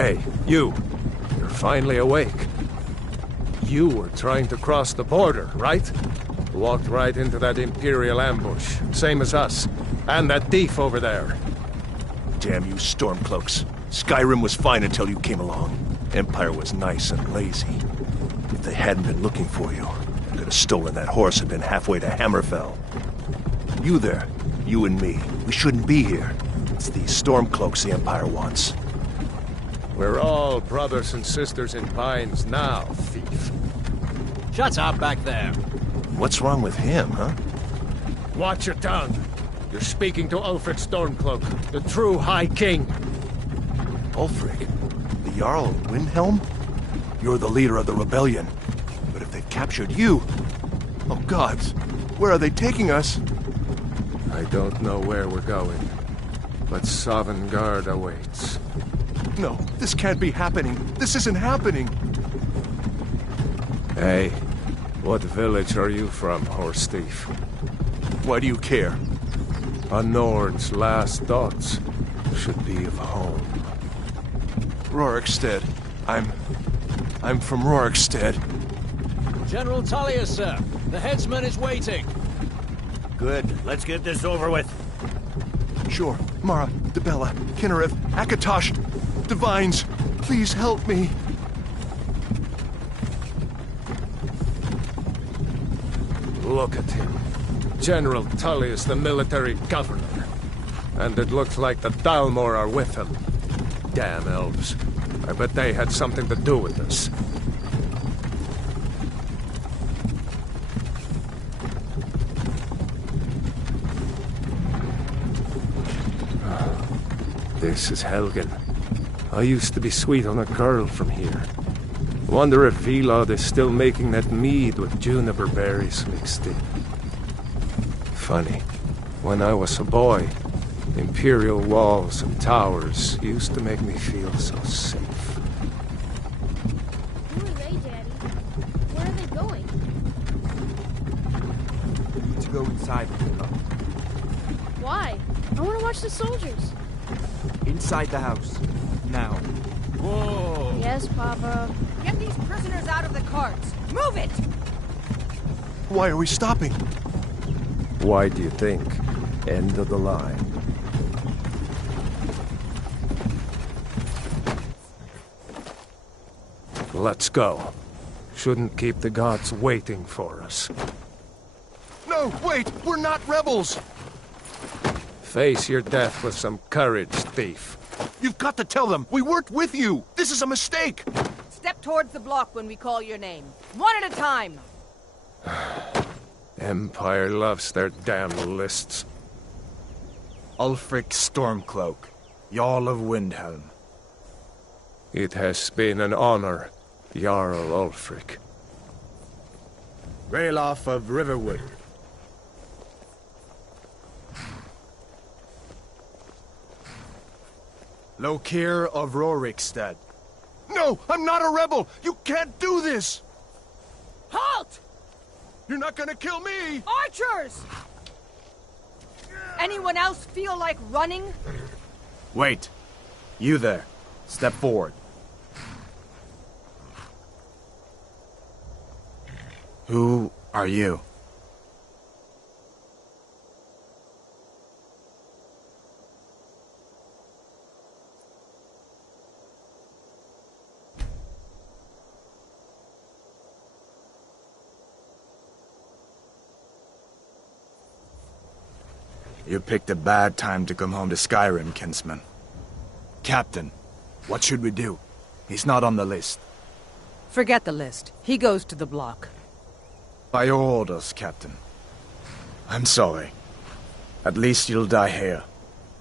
Hey, you. You're finally awake. You were trying to cross the border, right? Walked right into that Imperial ambush, same as us. And that thief over there. Damn you Stormcloaks. Skyrim was fine until you came along. Empire was nice and lazy. If they hadn't been looking for you, they could have stolen that horse and been halfway to Hammerfell. You there, you and me, we shouldn't be here. It's these Stormcloaks the Empire wants. We're all brothers and sisters in Pines now, thief. Shut up back there. What's wrong with him, huh? Watch your tongue. You're speaking to Ulfric Stormcloak, the true High King. Ulfric? The Jarl of Windhelm? You're the leader of the rebellion. But if they've captured you... Oh gods, where are they taking us? I don't know where we're going, but Sovngarde awaits. No, this can't be happening. This isn't happening. Hey, what village are you from, horse thief? Why do you care? A Nord's last thoughts should be of home. Rorikstead. I'm from Rorikstead. General Tullius, sir. The headsman is waiting. Good. Let's get this over with. Sure. Mara, Dibella, Kinnereth, Akatosh, Divines, please help me. Look at him. General Tullius, the military governor. And it looks like the Dalmor are with him. Damn elves. I bet they had something to do with this. This is Helgen. I used to be sweet on a girl from here. Wonder if Vilod is still making that mead with juniper berries mixed in. Funny. When I was a boy, Imperial walls and towers used to make me feel so safe. Who are they, Daddy? Where are they going? We need to go inside. Why? I want to watch the soldiers. Inside the house. Now. Whoa! Yes, Papa. Get these prisoners out of the carts! Move it! Why are we stopping? Why do you think? End of the line. Let's go. Shouldn't keep the gods waiting for us. No, wait! We're not rebels! Face your death with some courage, thief. You've got to tell them! We weren't with you! This is a mistake! Step towards the block when we call your name. One at a time! Empire loves their damn lists. Ulfric Stormcloak, Jarl of Windhelm. It has been an honor, Jarl Ulfric. Ralof of Riverwood. Lokir of Rorikstead. No! I'm not a rebel! You can't do this! Halt! You're not gonna kill me! Archers! Anyone else feel like running? Wait. You there. Step forward. Who are you? You picked a bad time to come home to Skyrim, kinsman. Captain, what should we do? He's not on the list. Forget the list. He goes to the block. By your orders, Captain. I'm sorry. At least you'll die here,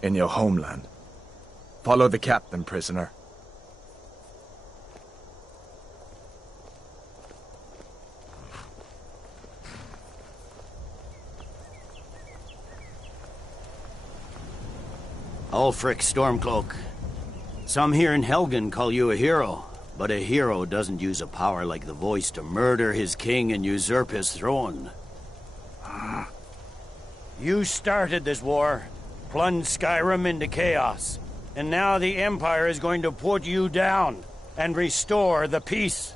in your homeland. Follow the captain, prisoner. Ulfric Stormcloak. Some here in Helgen call you a hero, but a hero doesn't use a power like the voice to murder his king and usurp his throne. You started this war, plunged Skyrim into chaos, And now the Empire is going to put you down and restore the peace.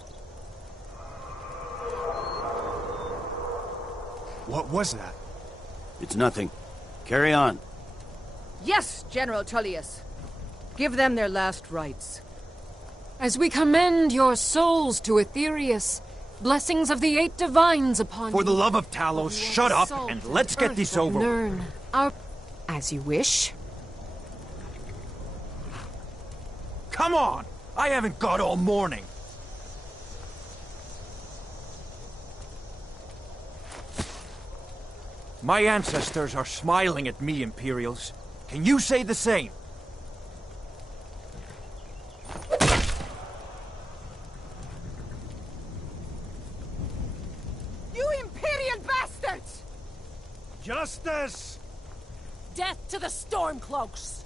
What was that? It's nothing. Carry on. Yes, General Tullius. Give them their last rites. As we commend your souls to Aetherius, blessings of the 8 divines upon you. For the love of Talos, shut up and let's get this over with. Learn our... As you wish. Come on! I haven't got all morning. My ancestors are smiling at me, Imperials. Can you say the same? You Imperial bastards! Justice! Death to the Stormcloaks!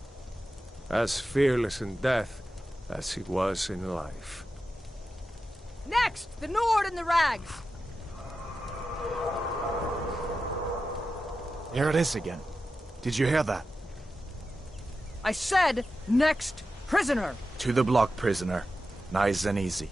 As fearless in death as he was in life. Next, the Nord and the Rags. Here it is again. Did you hear that? I said, next prisoner. To the block, prisoner. Nice and easy.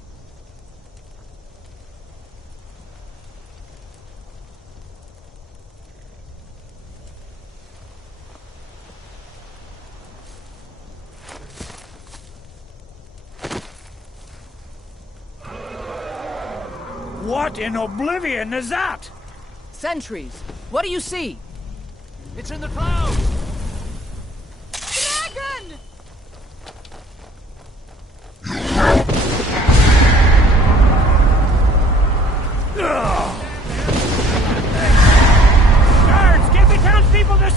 What in oblivion is that? Sentries. What do you see? It's in the clouds! Dragon! Guards, get the townspeople to...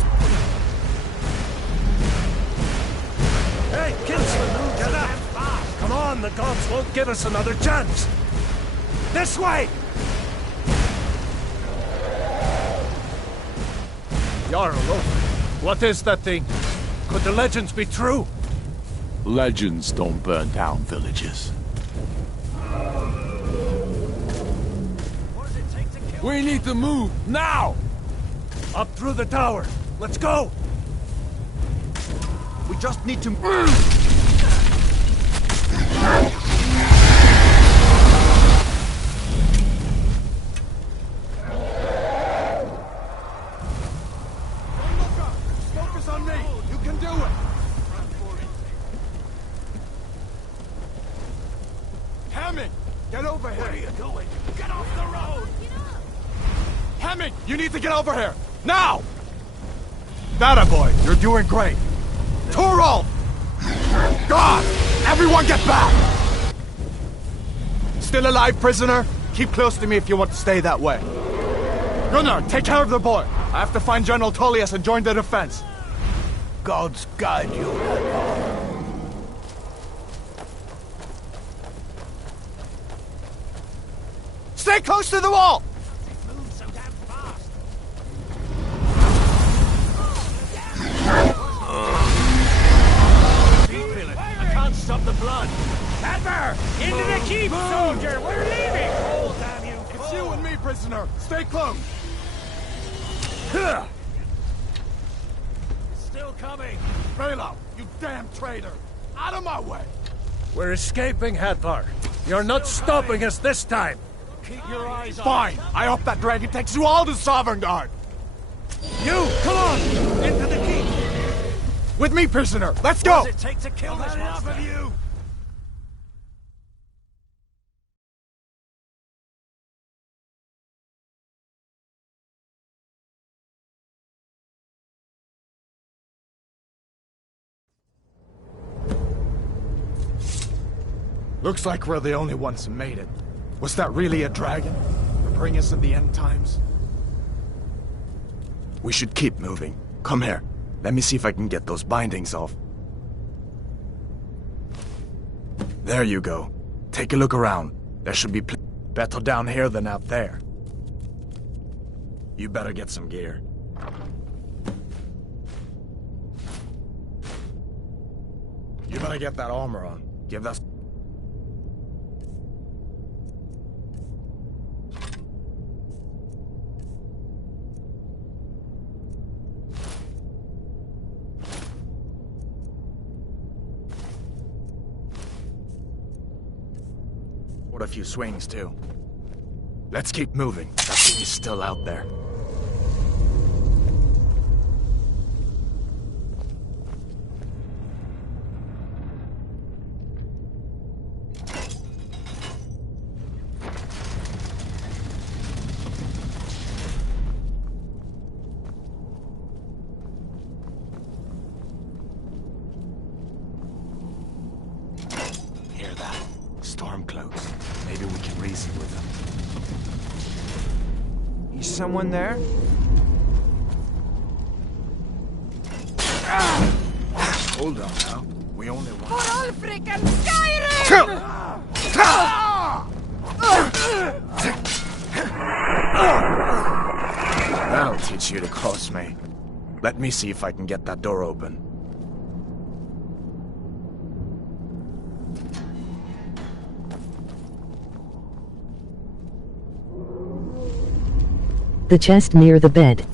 Hey, Kinsman, get up! Come on, the gods won't give us another chance! This way! Jarl, what is that thing? Could the legends be true? Legends don't burn down villages. We need to move, now! Up through the tower. Let's go! We just need to... Focus on me! You can do it! Hammond! Get over here! Where are you going? Get off the road! Hammond! You need to get over here! Now! That boy, you're doing great! Torol! God! Everyone get back! Still alive, prisoner? Keep close to me if you want to stay that way. Gunnar, take care of the boy. I have to find General Tullius and join the defense. Gods guide you. Stay close to the wall! Move so damn fast! I can't stop the blood! Pepper! Into the keep, soldier! We're leaving! Oh, damn you! It's you and me, prisoner. Stay close. Still coming! Barrow, you damn traitor! Out of my way! We're escaping, Hadvar. You're not stopping us this time. Keep your eyes on... Fine! I hope that dragon takes you all to Sovereign Guard! You, come on! Into the keep! With me, prisoner! Let's What go! does it take to kill this monster? of you! Looks like we're the only ones who made it. Was that really a dragon? To bring us in the end times? We should keep moving. Come here. Let me see if I can get those bindings off. There you go. Take a look around. There should be better down here than out there. You better get some gear. You better get that armor on. Give that... What a few swings, too. Let's keep moving. That thing is still out there. Hear that? Stormcloaks. Maybe we can reason with them. Is someone there? Hold on now. We only want... For all frickin' Skyrim! That'll teach you to cross me. Let me see if I can get that door open. The chest near the bed.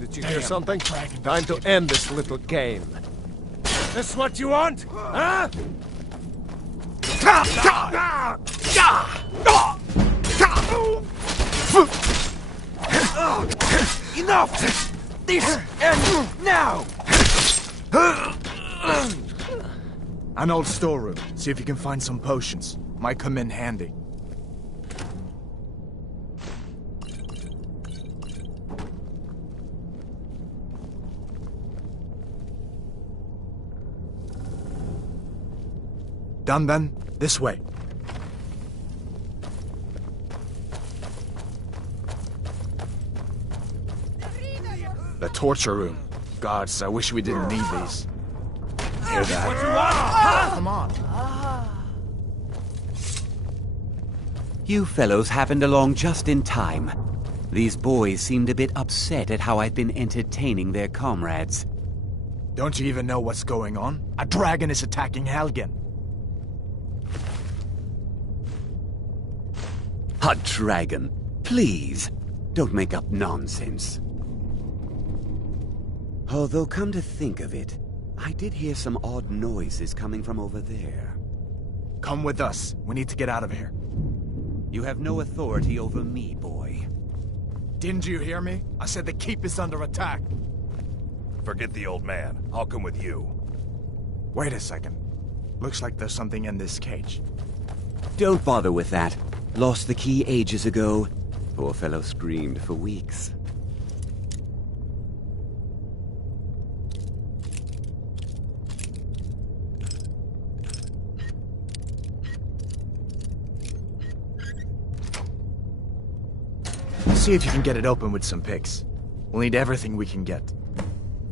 Did you hear something? Time to end this little game. This what you want? Huh? Enough! This ends now! An old storeroom. See if you can find some potions. Might come in handy. Done then? This way. The torture room. Gods, I wish we didn't need these. Hear that? What you want? Huh? Come on. You fellows happened along just in time. These boys seemed a bit upset at how I've been entertaining their comrades. Don't you even know what's going on? A dragon is attacking Helgen. A dragon? Please, don't make up nonsense. Although, come to think of it, I did hear some odd noises coming from over there. Come with us. We need to get out of here. You have no authority over me, boy. Didn't you hear me? I said the keep is under attack. Forget the old man. I'll come with you. Wait a second. Looks like there's something in this cage. Don't bother with that. Lost the key ages ago. Poor fellow screamed for weeks. See if you can get it open with some picks. We'll need everything we can get.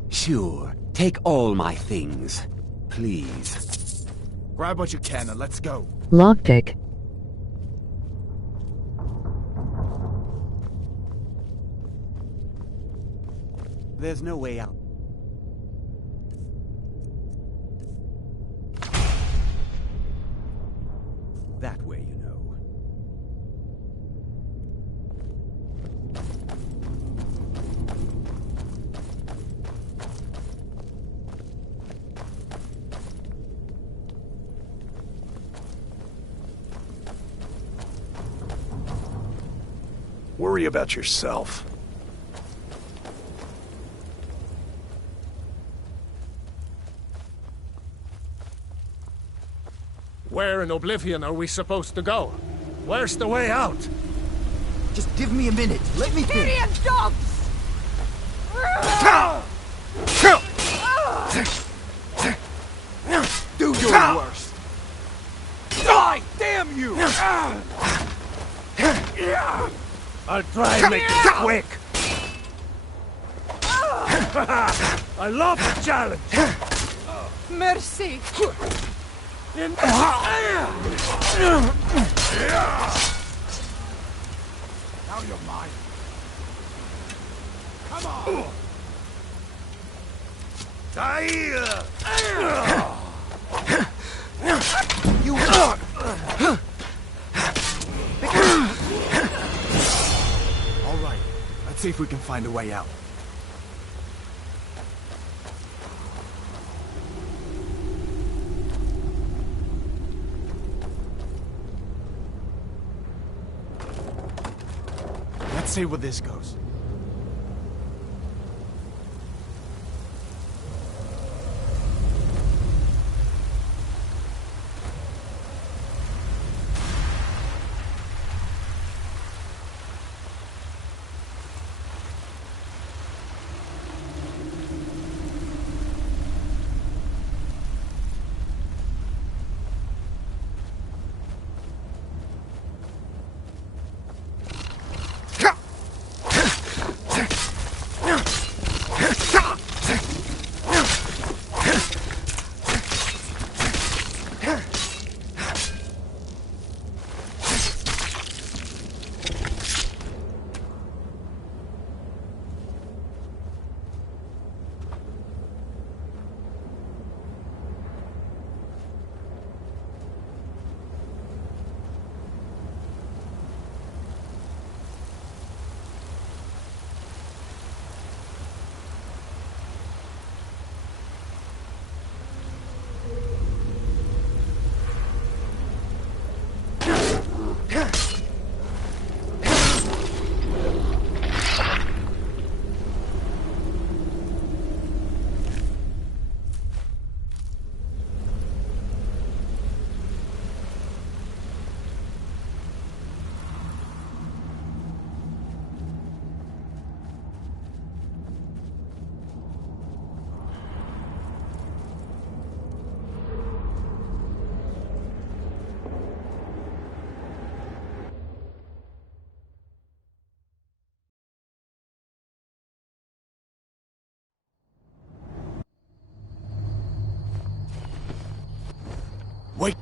Sure. Take all my things. Please. Grab what you can and let's go. Lockpick. There's no way out. That way, you know. Worry about yourself. Where in Oblivion are we supposed to go? Where's the way out? Just give me a minute. Let me think. Tyrion dogs! Do your worst. Die, damn you! I'll try and make it quick. I love the challenge. Mercy! Now you're mine. Come on! You All right. Let's see if we can find a way out. Let's see where this goes. Wait!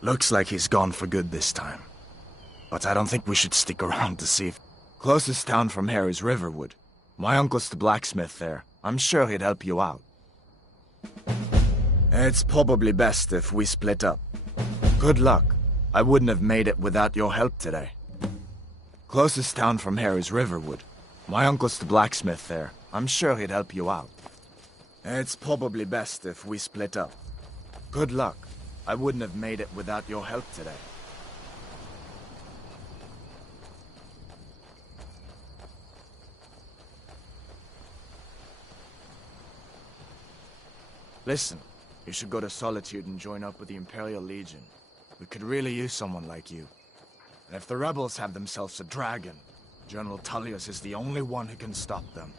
Looks like he's gone for good this time. But I don't think we should stick around to see if... Closest town from here is Riverwood. My uncle's the blacksmith there. I'm sure he'd help you out. It's probably best if we split up. Good luck. I wouldn't have made it without your help today. Closest town from here is Riverwood. My uncle's the blacksmith there. I'm sure he'd help you out. It's probably best if we split up. Good luck. I wouldn't have made it without your help today. Listen, you should go to Solitude and join up with the Imperial Legion. We could really use someone like you. And if the rebels have themselves a dragon, General Tullius is the only one who can stop them.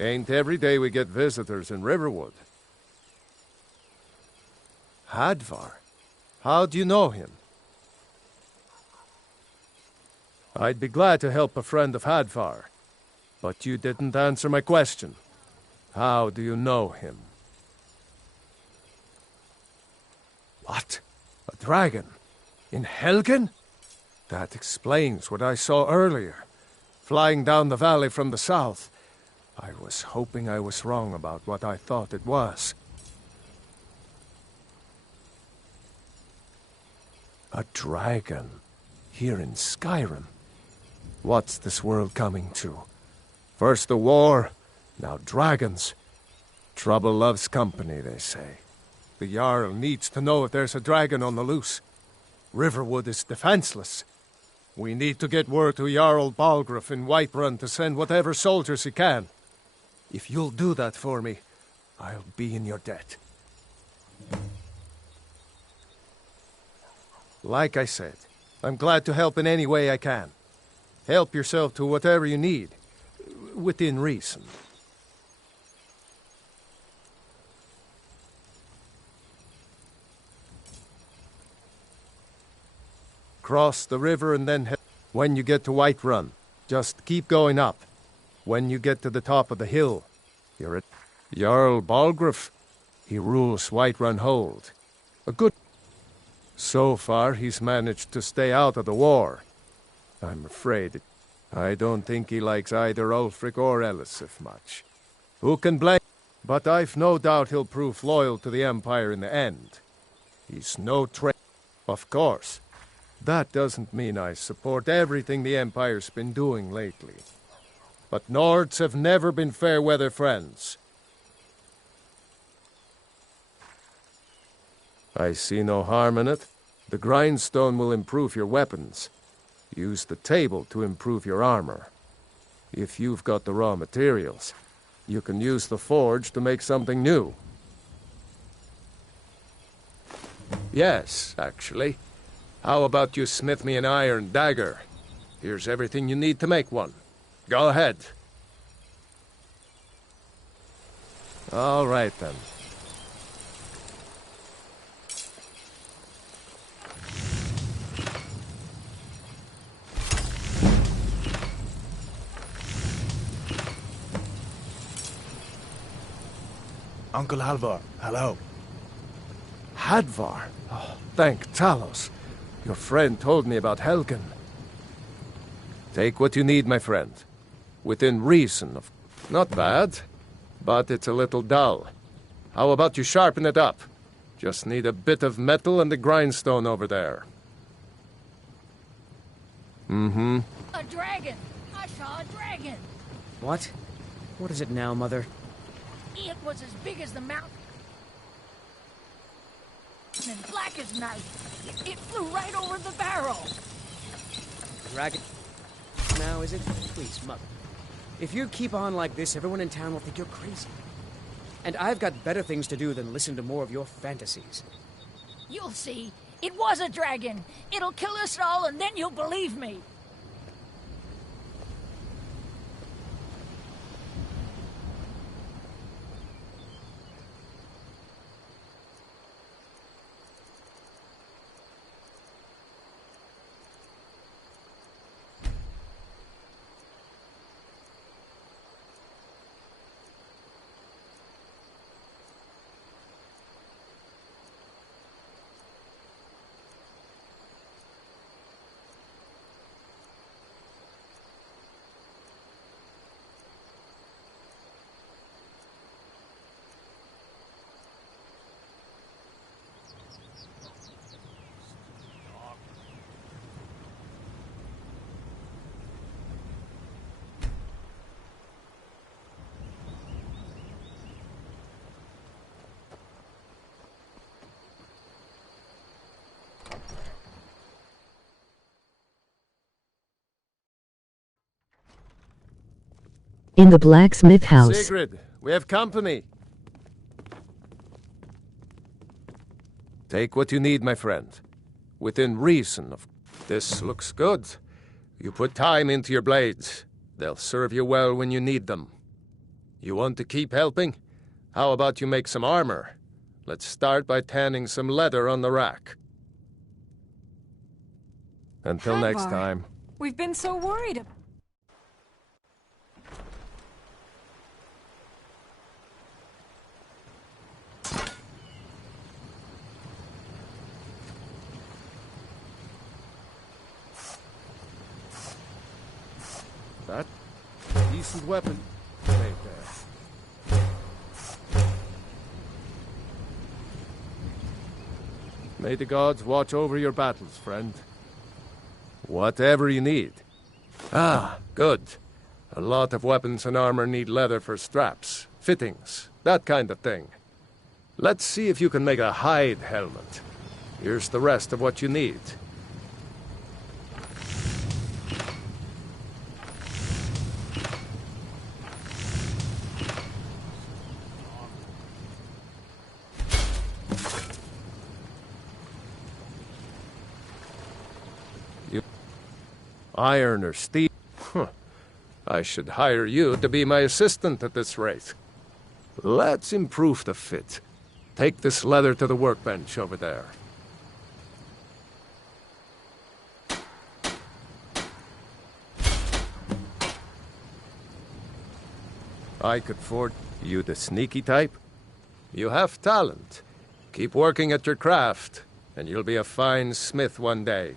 Ain't every day we get visitors in Riverwood. Hadvar? How do you know him? I'd be glad to help a friend of Hadvar, but you didn't answer my question. How do you know him? What? A dragon? In Helgen? That explains what I saw earlier, flying down the valley from the south. I was hoping I was wrong about what I thought it was. A dragon? Here in Skyrim? What's this world coming to? First the war, now dragons. Trouble loves company, they say. The Jarl needs to know if there's a dragon on the loose. Riverwood is defenseless. We need to get word to Jarl Balgruuf in Whiterun to send whatever soldiers he can. If you'll do that for me, I'll be in your debt. Like I said, I'm glad to help in any way I can. Help yourself to whatever you need, within reason. Cross the river and then when you get to Whiterun, just keep going up. When you get to the top of the hill, you're at Jarl Balgruuf. He rules Whiterun Hold. A good... So far, he's managed to stay out of the war. I'm afraid I don't think he likes either Ulfric or Elisif much. Who can blame? But I've no doubt he'll prove loyal to the Empire in the end. He's no traitor. Of course. That doesn't mean I support everything the Empire's been doing lately. But Nords have never been fair-weather friends. I see no harm in it. The grindstone will improve your weapons. Use the table to improve your armor. If you've got the raw materials, you can use the forge to make something new. Yes, actually. How about you smith me an iron dagger? Here's everything you need to make one. Go ahead. All right, then. Uncle Halvar, hello. Hadvar? Oh, thank Talos. Your friend told me about Helgen. Take what you need, my friend. Within reason of... Not bad, but it's a little dull. How about you sharpen it up? Just need a bit of metal and the grindstone over there. Mm-hmm. A dragon! I saw a dragon! What? What is it now, Mother? It was as big as the mountain. And black as night. It flew right over the Barrow. Dragon? Now, is it? Please, Mother. If you keep on like this, everyone in town will think you're crazy. And I've got better things to do than listen to more of your fantasies. You'll see. It was a dragon. It'll kill us all, and then you'll believe me. In the blacksmith house. Sigrid, we have company. Take what you need, my friend. Within reason of... This looks good. You put time into your blades. They'll serve you well when you need them. You want to keep helping? How about you make some armor? Let's start by tanning some leather on the rack. Until next Hadvar, time. We've been so worried. That decent weapon made there. May the gods watch over your battles, friend. Whatever you need. Ah, good. A lot of weapons and armor need leather for straps, fittings, that kind of thing. Let's see if you can make a hide helmet. Here's the rest of what you need. Iron or steel? Huh. I should hire you to be my assistant at this rate. Let's improve the fit. Take this leather to the workbench over there. I could forge you the sneaky type. You have talent. Keep working at your craft, and you'll be a fine smith one day.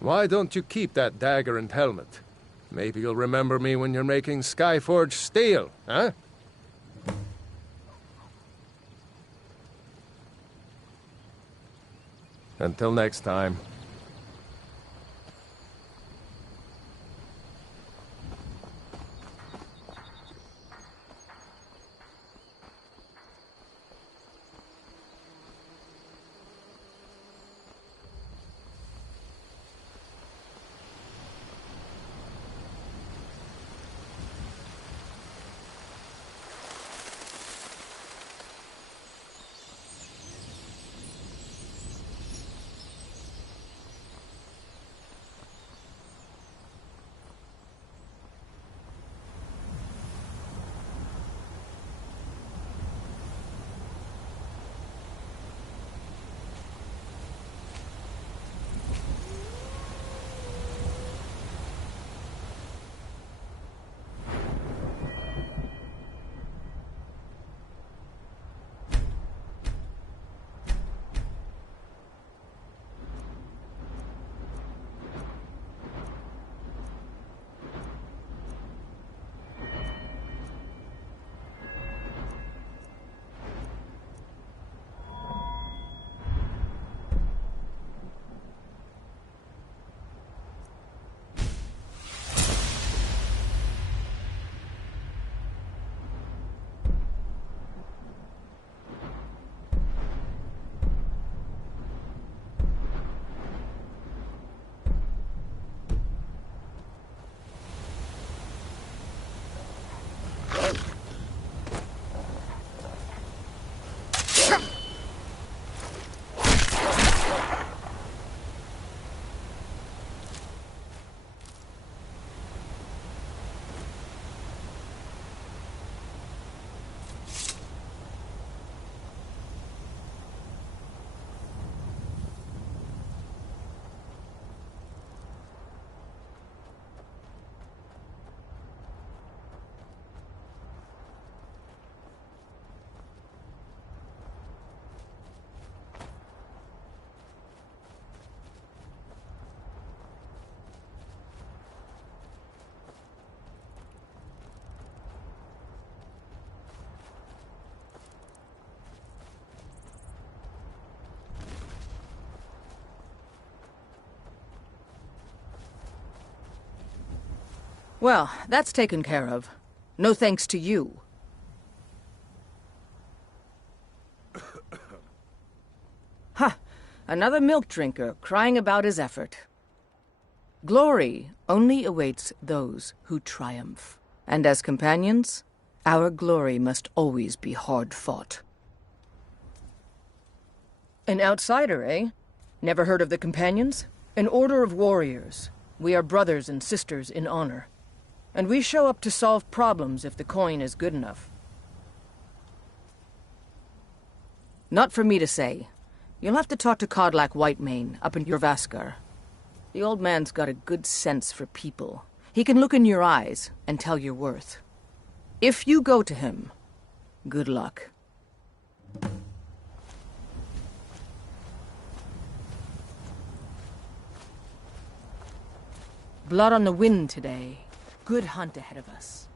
Why don't you keep that dagger and helmet? Maybe you'll remember me when you're making Skyforged steel, huh? Until next time. Well, that's taken care of. No thanks to you. Ha! Another milk drinker crying about his effort. Glory only awaits those who triumph. And as companions, our glory must always be hard-fought. An outsider, eh? Never heard of the Companions? An order of warriors. We are brothers and sisters in honor. And we show up to solve problems if the coin is good enough. Not for me to say. You'll have to talk to Codlac Whitemane up in Jorvaskar. The old man's got a good sense for people. He can look in your eyes and tell your worth. If you go to him, good luck. Blood on the wind today. Good hunt ahead of us.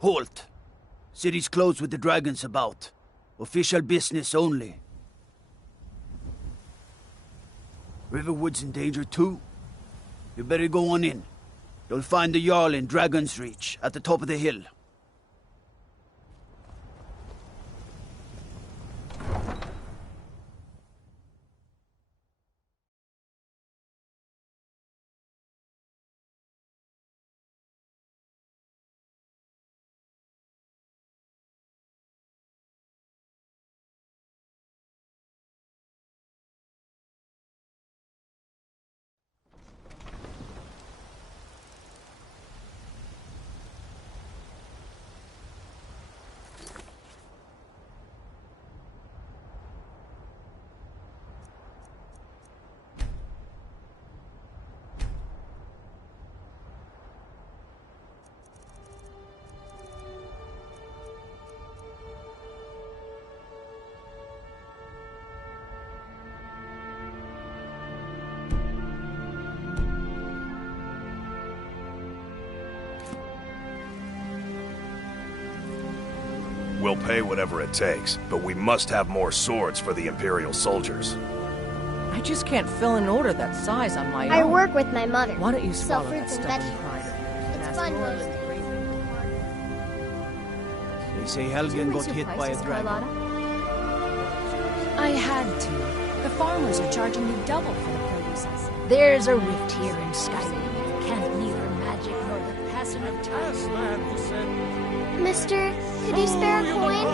Halt! City's closed with the dragons about. Official business only. Riverwood's in danger too. You better go on in. You'll find the Jarl in Dragon's Reach, at the top of the hill. We'll pay whatever it takes, but we must have more swords for the Imperial soldiers. I just can't fill an order that size on my own. I work with my mother. Why don't you Sell swallow that fruits and stubborn vegetables. pride? It's fun roasting. They say Helgen got hit by a dragon. I had to. The farmers are charging me double for the produces. There's a rift here in Skyrim. Can't neither magic nor the passing of time. Mister, could you spare a coin?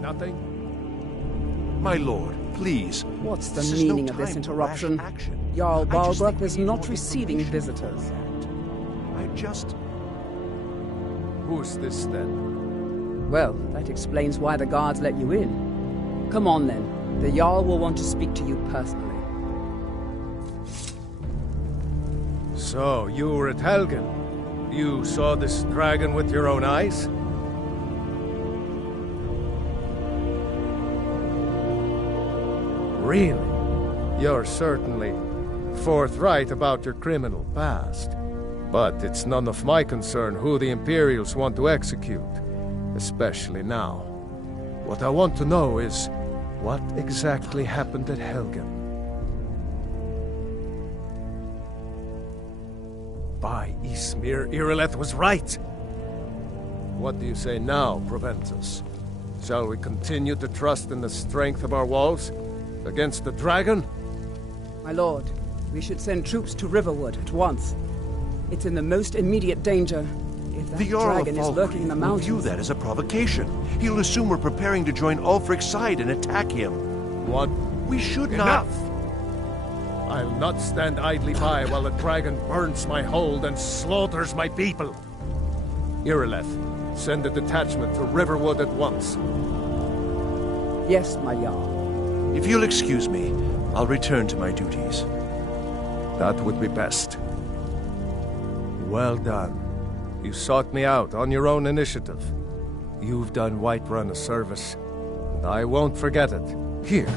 Nothing? My lord, please. What's the meaning of this interruption? Jarl Balgruuf is not receiving visitors. Who's this then? Well, that explains why the guards let you in. Come on then. The Jarl will want to speak to you personally. So, you were at Helgen. You saw this dragon with your own eyes? Really? You're certainly forthright about your criminal past. But it's none of my concern who the Imperials want to execute, especially now. What I want to know is, what exactly happened at Helgen? By Ysmir, Irileth was right! What do you say now, Proventus? Shall we continue to trust in the strength of our walls? Against the dragon? My lord, we should send troops to Riverwood at once. It's in the most immediate danger. If that The Jarl of dragon is lurking in the Falkreath will mountains... view that as a provocation. He'll assume we're preparing to join Ulfric's side and attack him. What? We should Enough! not... I'll not stand idly by while the dragon burns my hold and slaughters my people. Irileth, send a detachment to Riverwood at once. Yes, my Jarl. If you'll excuse me, I'll return to my duties. That would be best. Well done. You sought me out on your own initiative. You've done Whiterun a service, and I won't forget it. Here,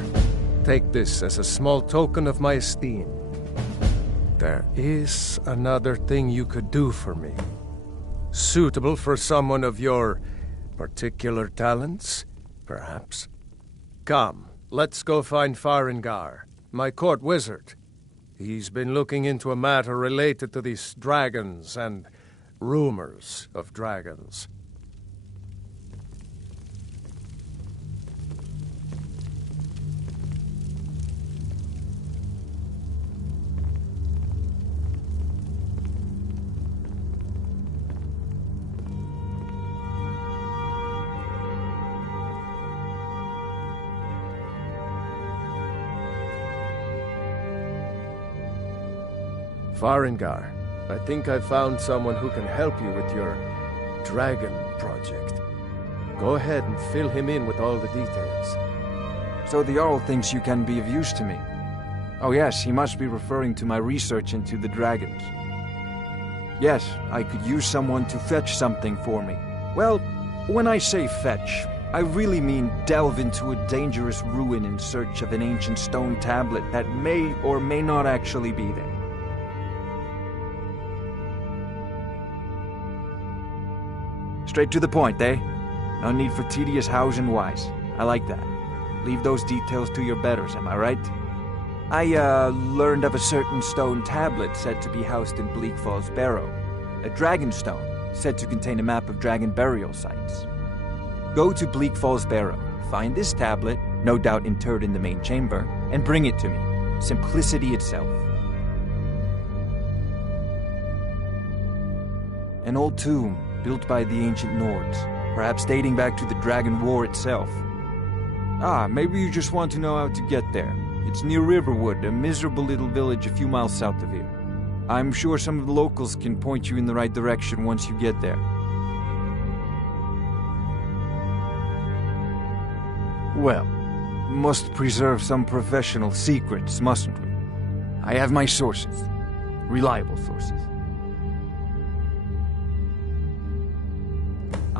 take this as a small token of my esteem. There is another thing you could do for me. Suitable for someone of your particular talents, perhaps. Come, let's go find Farengar, my court wizard. He's been looking into a matter related to these dragons and rumors of dragons. Farengar, I think I've found someone who can help you with your dragon project. Go ahead and fill him in with all the details. So the Jarl thinks you can be of use to me. Oh yes, he must be referring to my research into the dragons. Yes, I could use someone to fetch something for me. Well, when I say fetch, I really mean delve into a dangerous ruin in search of an ancient stone tablet that may or may not actually be there. Straight to the point, eh? No need for tedious hows and whys. I like that. Leave those details to your betters, am I right? I, learned of a certain stone tablet said to be housed in Bleak Falls Barrow. A dragon stone, said to contain a map of dragon burial sites. Go to Bleak Falls Barrow, find this tablet, no doubt interred in the main chamber, and bring it to me. Simplicity itself. An old tomb, built by the ancient Nords, perhaps dating back to the Dragon War itself. Ah, maybe you just want to know how to get there. It's near Riverwood, a miserable little village a few miles south of here. I'm sure some of the locals can point you in the right direction once you get there. Well, must preserve some professional secrets, mustn't we? I have my sources. Reliable sources.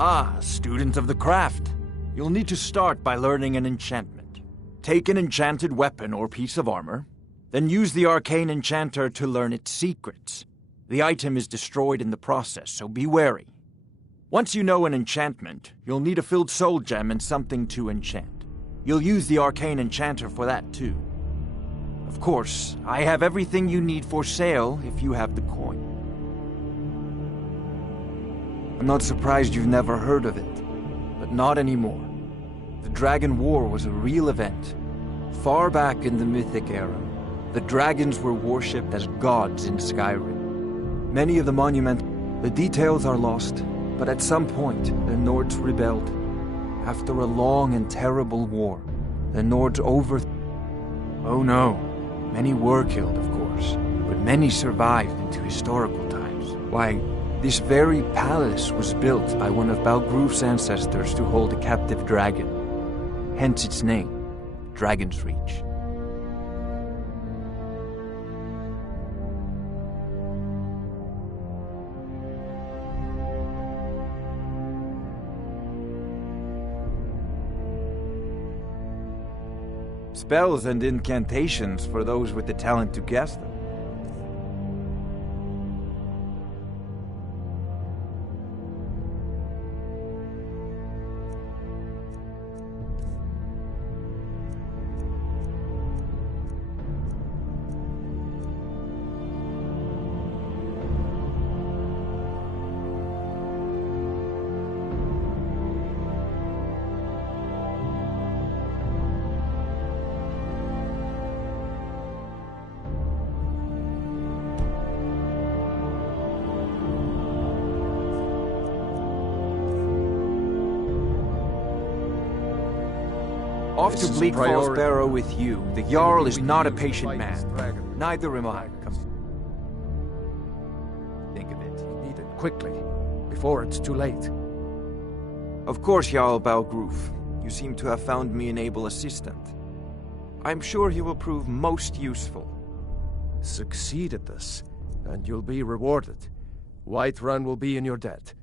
Ah, student of the craft. You'll need to start by learning an enchantment. Take an enchanted weapon or piece of armor, then use the arcane enchanter to learn its secrets. The item is destroyed in the process, so be wary. Once you know an enchantment, you'll need a filled soul gem and something to enchant. You'll use the arcane enchanter for that too. Of course, I have everything you need for sale if you have the coin. I'm not surprised you've never heard of it, but not anymore. The Dragon War was a real event. Far back in the Mythic era, the dragons were worshipped as gods in Skyrim. Many of the the details are lost, but at some point, the Nords rebelled. After a long and terrible war, the Nords Oh no, many were killed, of course, but many survived into historical times. Why, this very palace was built by one of Balgruf's ancestors to hold a captive dragon. Hence its name, Dragon's Reach. Spells and incantations for those with the talent to cast them. Off This to is a Bleak Falls priority. Barrow with you. The Jarl is We not a need to patient fight this man. dragon. Neither am I. Come. Think of it. We need it quickly, before it's too late. Of course, Jarl Balgroof. You seem to have found me an able assistant. I'm sure he will prove most useful. Succeed at this, and you'll be rewarded. Whiterun will be in your debt.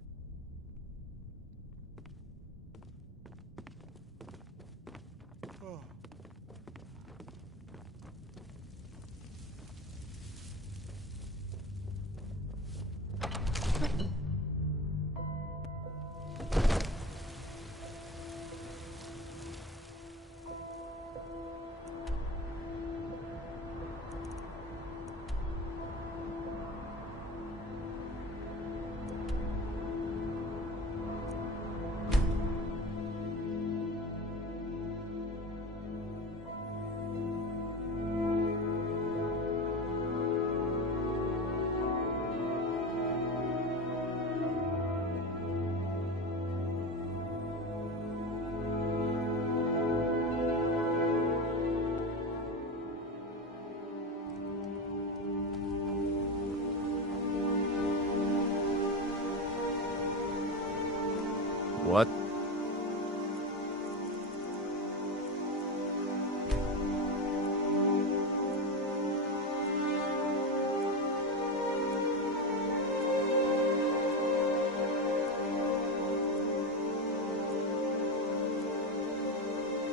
What?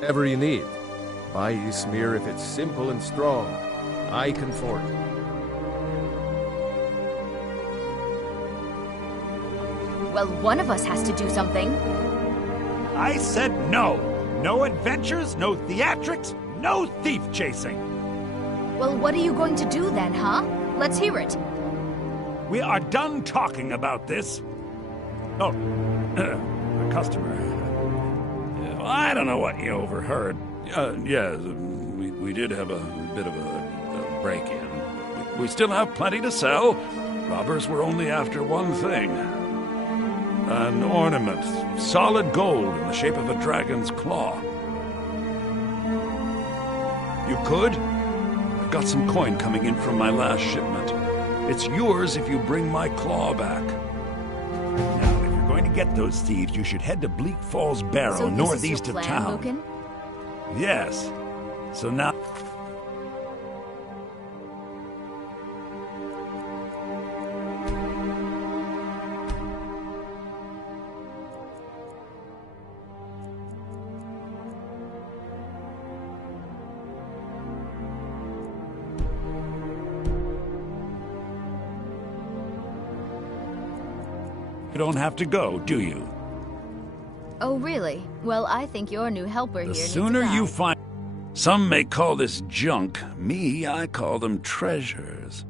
Whatever you need. Buy Ysmir if it's simple and strong. I can afford it. Well, one of us has to do something. I said no. No adventures, no theatrics, no thief chasing. Well, what are you going to do then, huh? Let's hear it. We are done talking about this. Oh, a customer. I don't know what you overheard. Yeah, we did have a bit of a break-in. We still have plenty to sell. Robbers were only after one thing. An ornament, solid gold in the shape of a dragon's claw. You could? I've got some coin coming in from my last shipment. It's yours if you bring my claw back. Now, if you're going to get those thieves, you should head to Bleak Falls Barrow, So northeast this is of your plan, town. Lucan? Yes. So now... You don't have to go, do you? Oh, really? Well, I think your new helper The here needs sooner a guide. you find... Some may call this junk. Me, I call them treasures.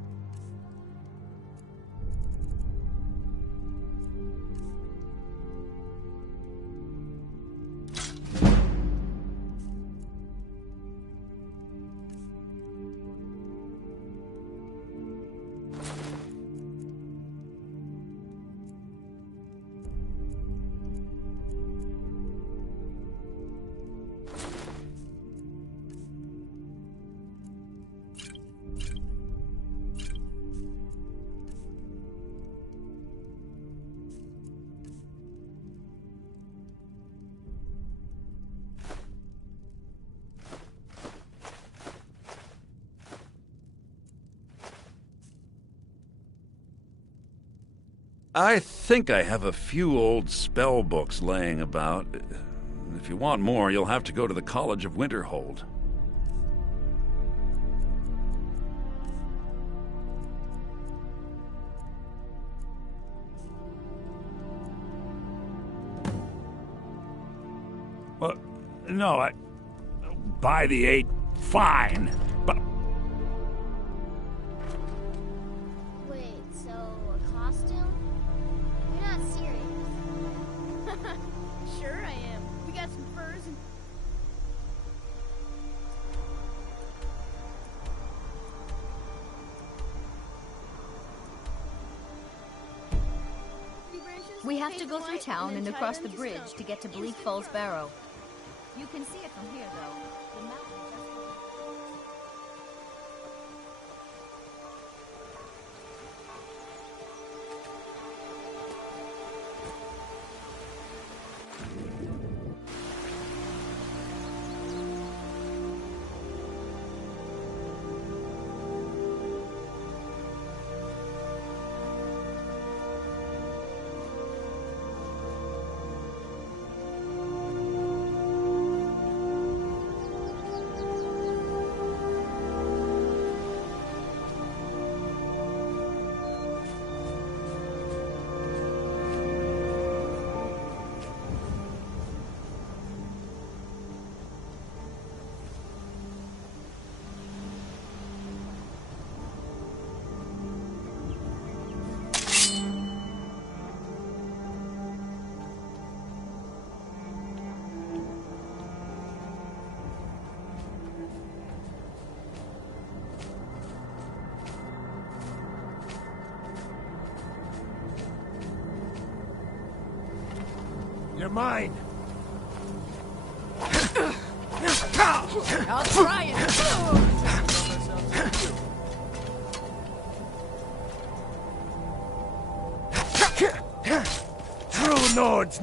I think I have a few old spell books laying about. If you want more, you'll have to go to the College of Winterhold. Well, no, buy the 8, fine, but... Wait, so a costume? You're not serious. Sure I am. We got some furs and... We have to go through town and across the bridge to get to Bleak Falls Barrow. You can see it from here, though. The mountain just... You're mine! I'll try it! True Nords!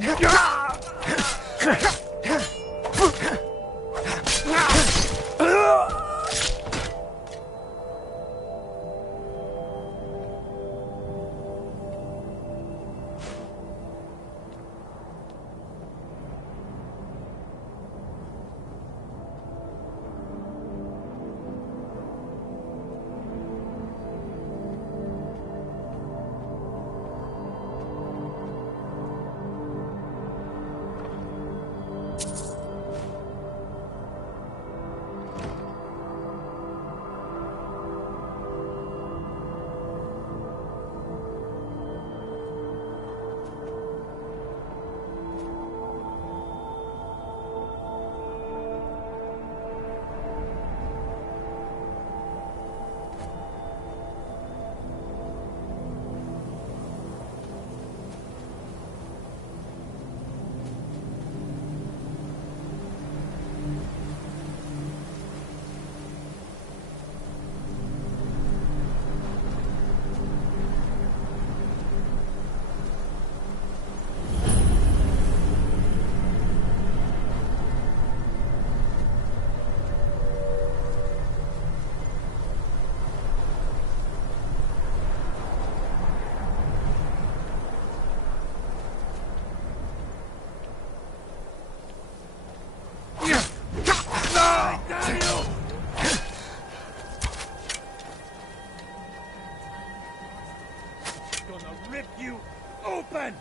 Rip you open!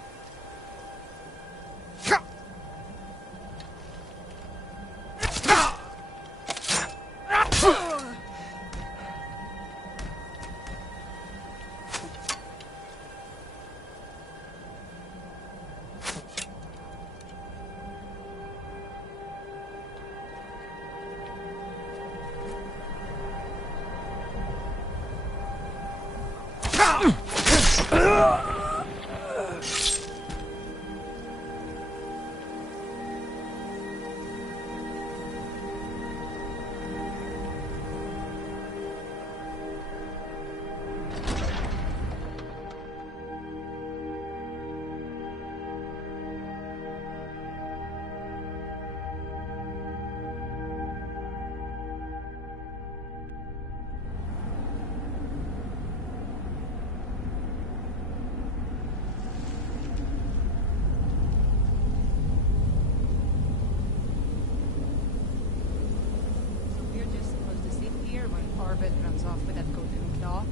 Runs off with that golden claw.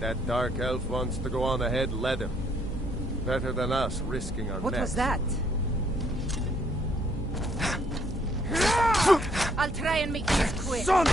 That dark elf wants to go on ahead, let him. Better than us risking our What necks. was that? I'll try and make this quick. Son!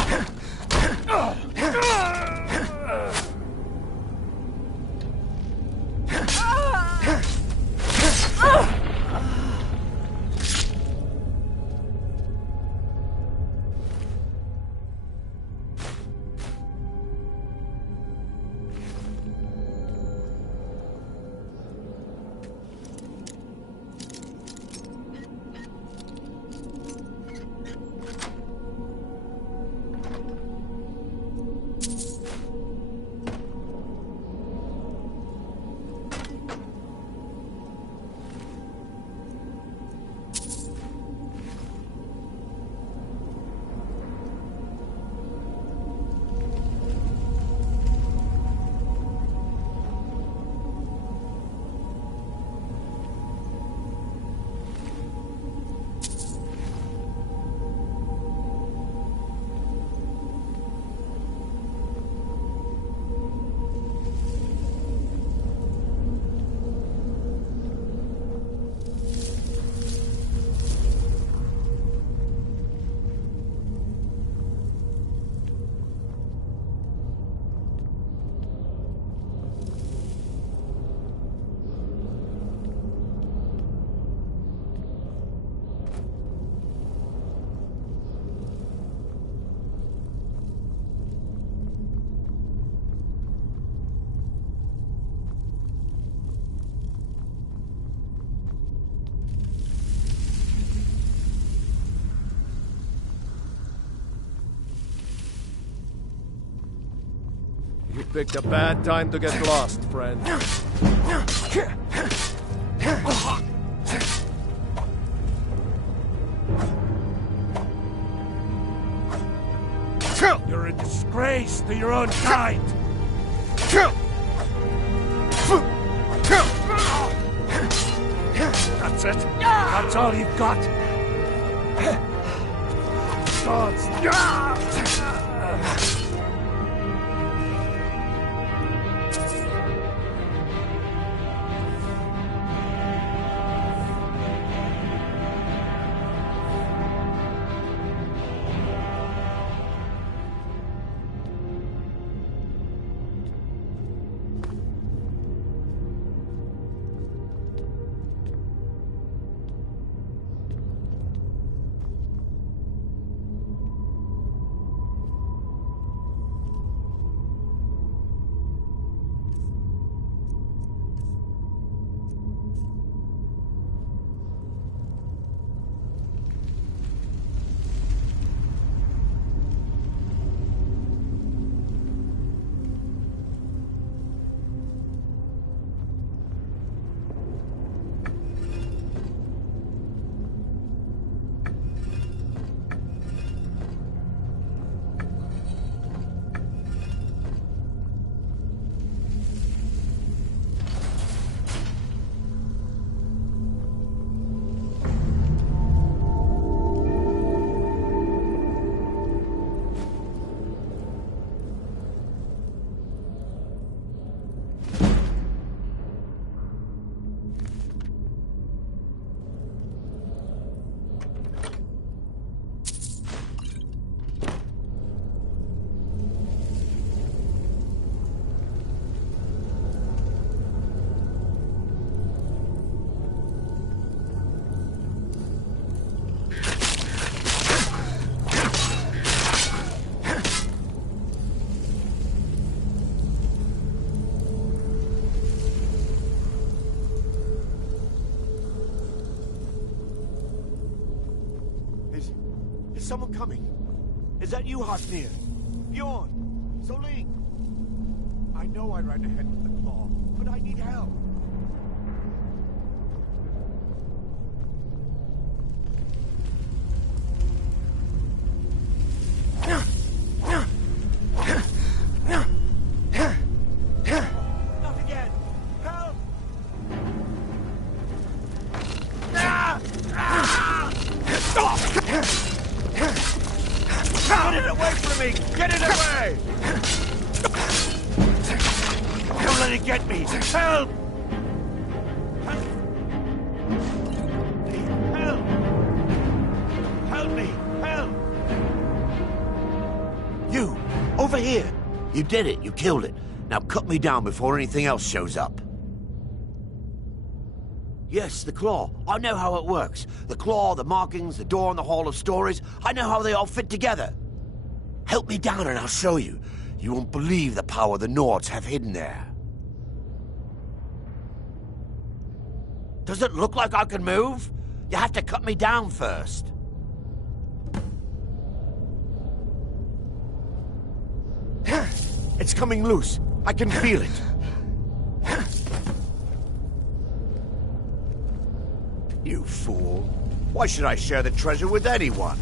Picked a bad time to get lost, friend. You're a disgrace to your own kind. That's it. That's all you've got. Gods. Is someone coming? Is that you, Hotnir? Bjorn? Soling? I know I ran ahead with the claw, but I need help. Not again! Help! Get it away from me! Get it away! Don't let it get me! Help! Help! Help me! Help! You! Over here! You did it! You killed it! Now cut me down before anything else shows up. Yes, the claw. I know how it works. The claw, the markings, the door in the Hall of Stories. I know how they all fit together. Help me down and I'll show you. You won't believe the power the Nords have hidden there. Does it look like I can move? You have to cut me down first. It's coming loose. I can feel it. You fool. Why should I share the treasure with anyone?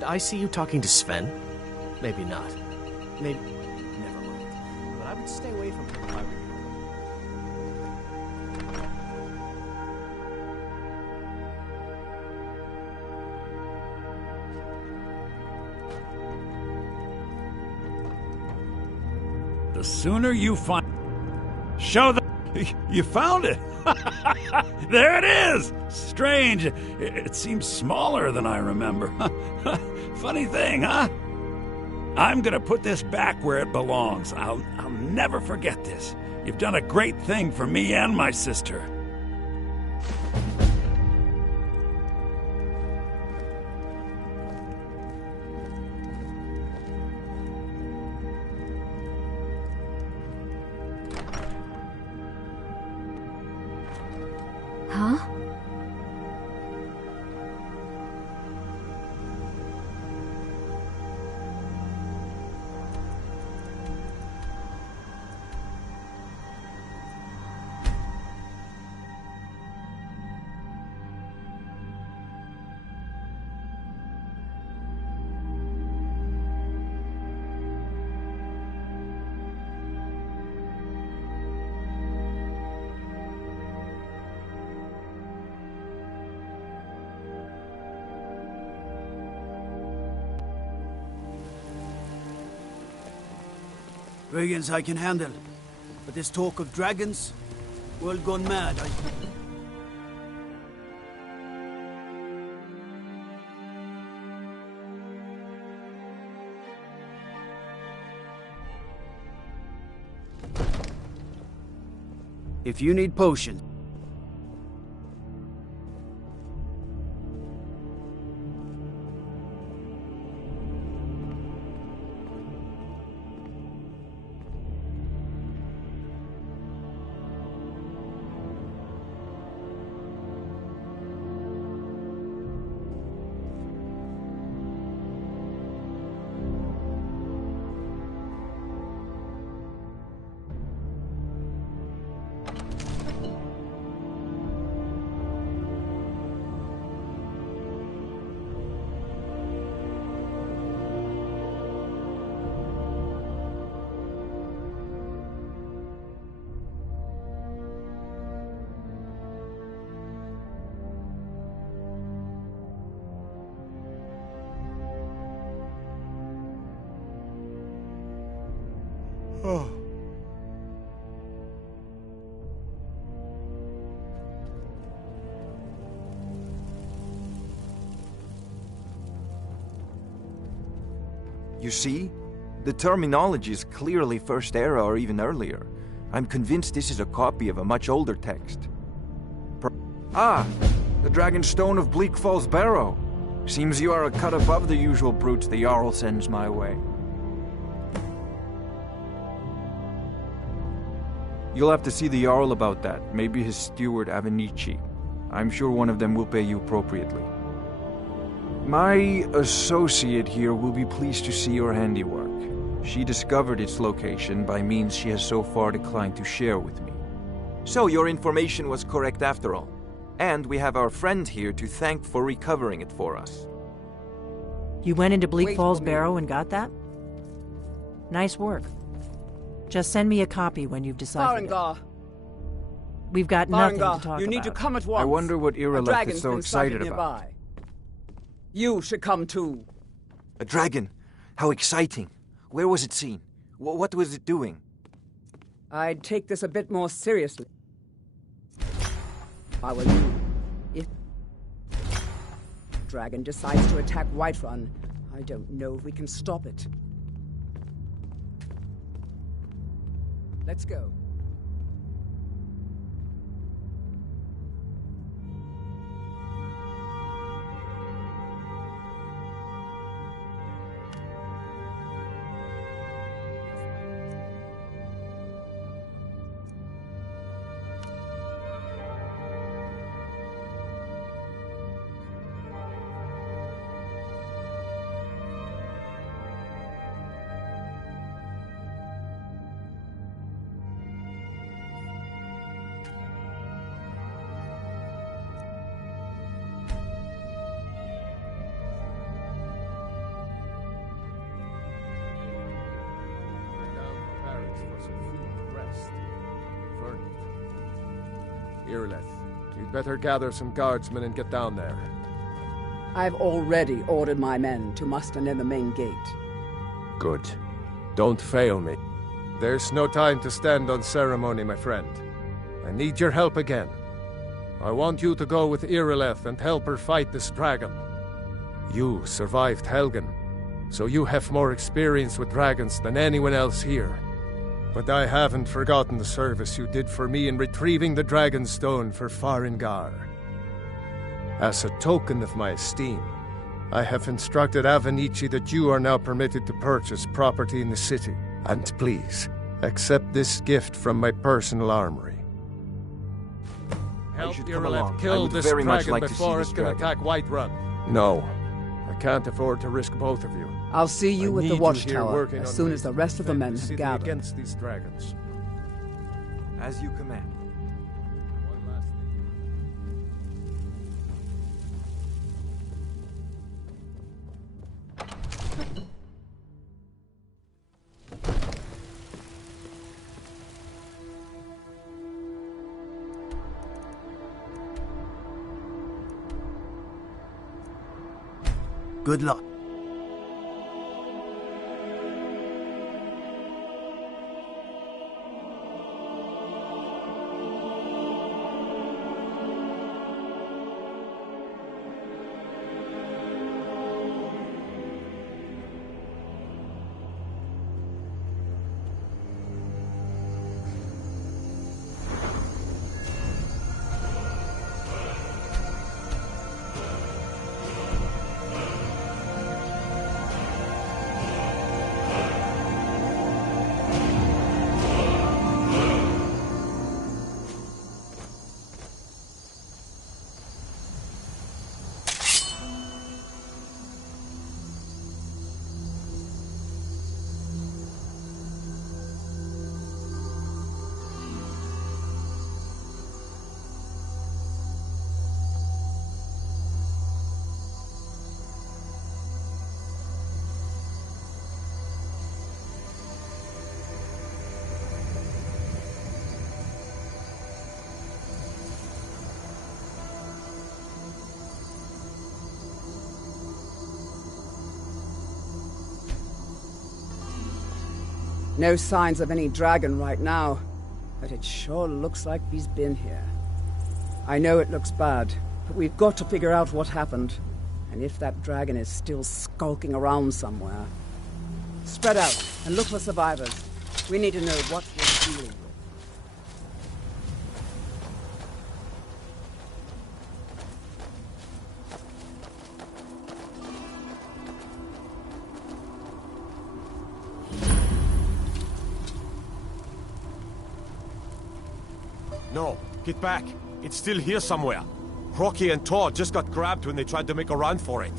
Did I see you talking to Sven? Maybe not. Maybe... Never mind. But I would stay away from him if I were you. The sooner you find... Show them... You found it! There it is! Strange. It seems smaller than I remember. Funny thing, huh? I'm gonna put this back where it belongs. I'll never forget this. You've done a great thing for me and my sister. Huh? Brigands I can handle. But this talk of dragons, world gone mad, If you need potions, Oh. You see? The terminology is clearly First Era or even earlier. I'm convinced this is a copy of a much older text. The Dragon Stone of Bleak Falls Barrow. Seems you are a cut above the usual brutes the Jarl sends my way. You'll have to see the Jarl about that, maybe his steward Avenici. I'm sure one of them will pay you appropriately. My associate here will be pleased to see your handiwork. She discovered its location by means she has so far declined to share with me. So your information was correct after all. And we have our friend here to thank for recovering it for us. You went into Bleak Falls Barrow and got that? Nice work. Just send me a copy when you've decided it. We've got nothing to talk about. You need to come at once. I wonder what Ireleth is so excited about. You should come too. A dragon? How exciting. Where was it seen? What was it doing? I'd take this a bit more seriously. How will you? If dragon decides to attack Whiterun, I don't know if we can stop it. Let's go. Irileth, you'd better gather some guardsmen and get down there. I've already ordered my men to muster near the main gate. Good. Don't fail me. There's no time to stand on ceremony, my friend. I need your help again. I want you to go with Irileth and help her fight this dragon. You survived Helgen, so you have more experience with dragons than anyone else here. But I haven't forgotten the service you did for me in retrieving the Dragon Stone for Farengar. As a token of my esteem, I have instructed Avenici that you are now permitted to purchase property in the city. And please, accept this gift from my personal armory. Help Irileth kill this dragon before it can attack Whiterun. No, I can't afford to risk both of you. I'll see you with the watchtower working as soon as the rest of the men have gathered. Against these dragons. As you command. Good luck. No signs of any dragon right now, but it sure looks like he's been here. I know it looks bad, but we've got to figure out what happened, and if that dragon is still skulking around somewhere. Spread out and look for survivors. We need to know what we're dealing with. No, get back. It's still here somewhere. Rocky and Todd just got grabbed when they tried to make a run for it.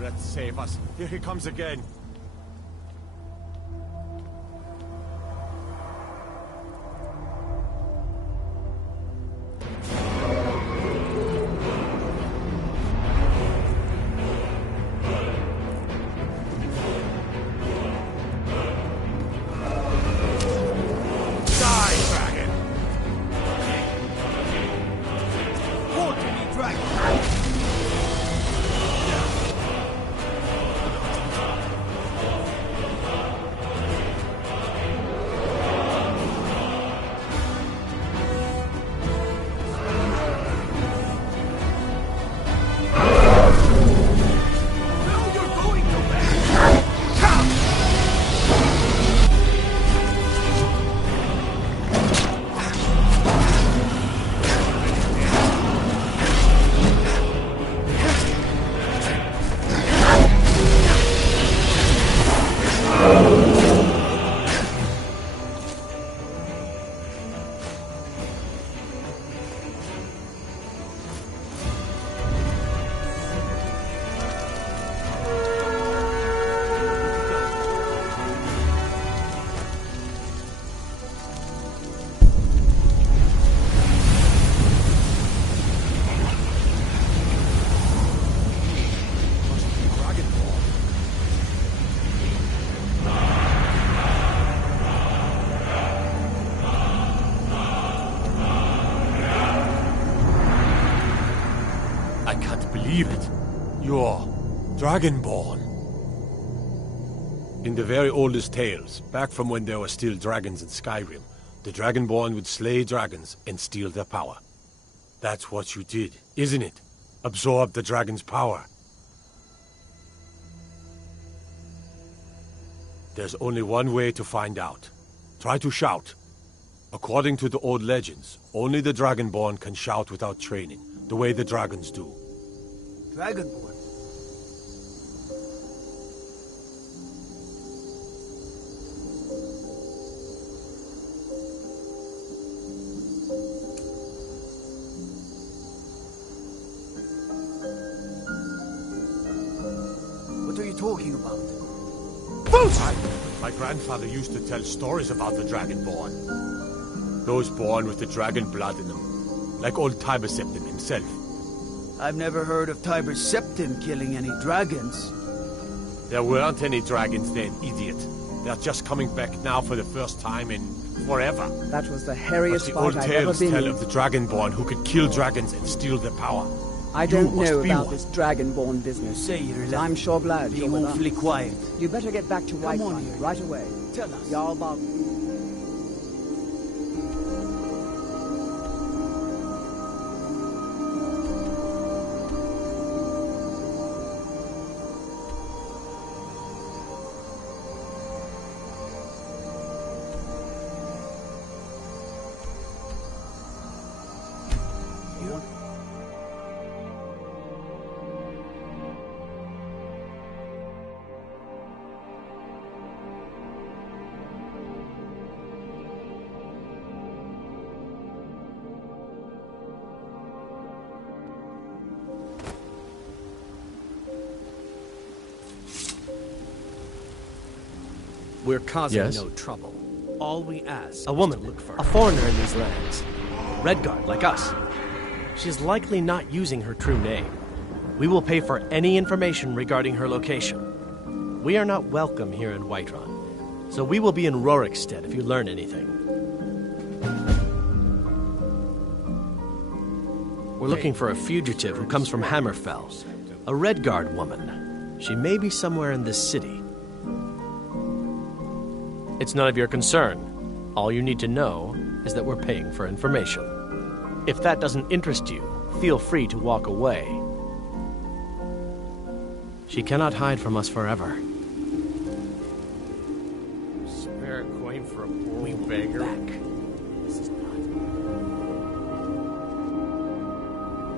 Let's save us. Here he comes again. believe it. You're Dragonborn. In the very oldest tales, back from when there were still dragons in Skyrim, the Dragonborn would slay dragons and steal their power. That's what you did, isn't it? Absorb the dragon's power. There's only one way to find out. Try to shout. According to the old legends, only the Dragonborn can shout without training, the way the dragons do. Dragonborn? What are you talking about? My grandfather used to tell stories about the Dragonborn. Those born with the dragon blood in them, like old Tiber Septim himself. I've never heard of Tiber Septim killing any dragons. There weren't any dragons then, idiot. They're just coming back now for the first time in forever. That was the hairiest But the old fight I've ever tales been tell in. of the Dragonborn who could kill dragons and steal their power. I don't know about this Dragonborn business. Say you're left. I'm sure glad Be you're with awfully us. quiet. You better get back to Come on Whiterun here. right away. Tell us. Jarl Barrow. We're causing Yes? no trouble. All we ask A woman, is to look for a foreigner in these lands. Redguard, like us. She's likely not using her true name. We will pay for any information regarding her location. We are not welcome here in Whiterun, so we will be in Rorikstead if you learn anything. We're looking for a fugitive who comes from Hammerfell. A Redguard woman. She may be somewhere in this city. It's none of your concern. All you need to know is that we're paying for information. If that doesn't interest you, feel free to walk away. She cannot hide from us forever. spare a coin for a poor beggar. This is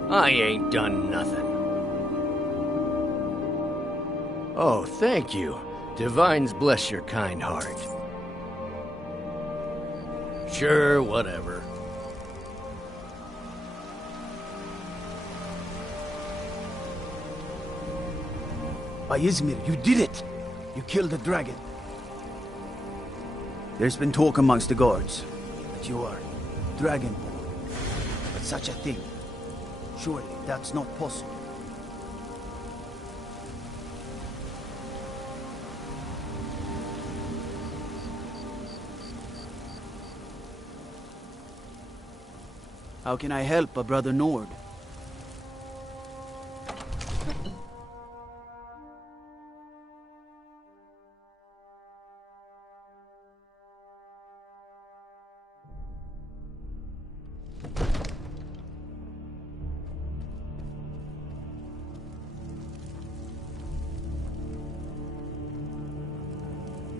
I ain't done nothing. Oh, thank you. Divines bless your kind heart. Sure, whatever. By Izmir, you did it! You killed the dragon. There's been talk amongst the guards that you are Dragonborn. But such a thing, surely that's not possible. How can I help a brother Nord?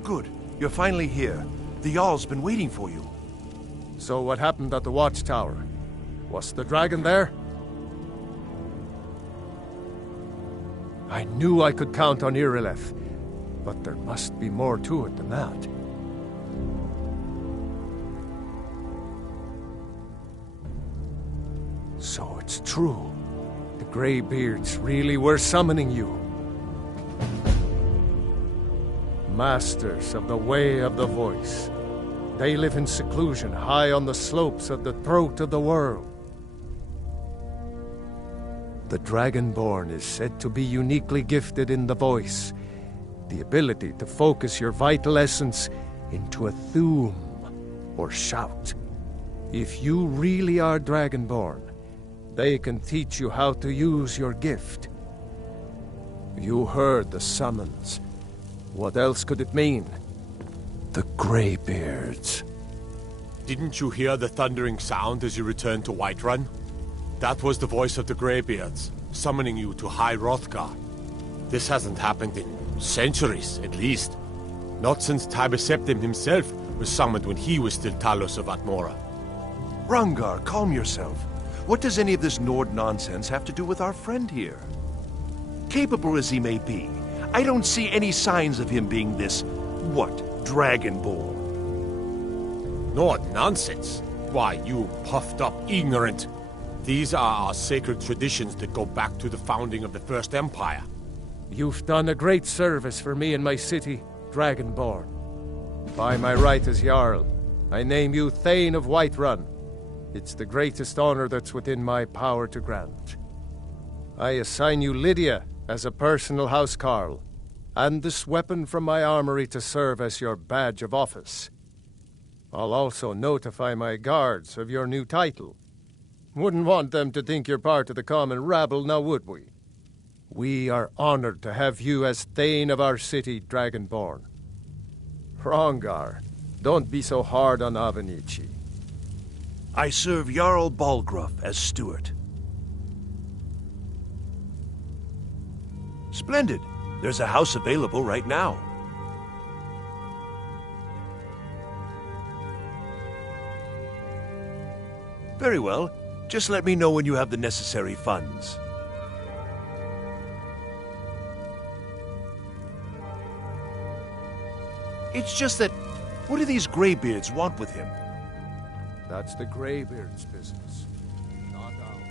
Good. You're finally here. The Jarl's been waiting for you. So what happened at the watchtower? Was the dragon there? I knew I could count on Irileth, but there must be more to it than that. So it's true. The Greybeards really were summoning you. Masters of the Way of the Voice. They live in seclusion high on the slopes of the throat of the world. The Dragonborn is said to be uniquely gifted in the voice, the ability to focus your vital essence into a thum, or shout. If you really are Dragonborn, They can teach you how to use your gift. You heard the summons. What else could it mean? The Greybeards. Didn't you hear the thundering sound as you returned to Whiterun? That was the voice of the Greybeards, summoning you to High Hrothgar. This hasn't happened in centuries, at least. Not since Tiber Septim himself was summoned when he was still Talos of Atmora. Hrongar, calm yourself. What does any of this Nord nonsense have to do with our friend here? Capable as he may be, I don't see any signs of him being this, Dragonborn. Nord nonsense? Why, you puffed up ignorant. These are our sacred traditions that go back to the founding of the First Empire. You've done a great service for me and my city, Dragonborn. By my right as Jarl, I name you Thane of Whiterun. It's the greatest honor that's within my power to grant. I assign you Lydia as a personal housecarl, and this weapon from my armory to serve as your badge of office. I'll also notify my guards of your new title. Wouldn't want them to think you're part of the common rabble, now would we? We are honored to have you as Thane of our city, Dragonborn. Hrongar, don't be so hard on Avenici. I serve Jarl Balgruuf as steward. Splendid. There's a house available right now. Very well. Just let me know when you have the necessary funds. It's just that, what do these Greybeards want with him? That's the Greybeards' business, not ours.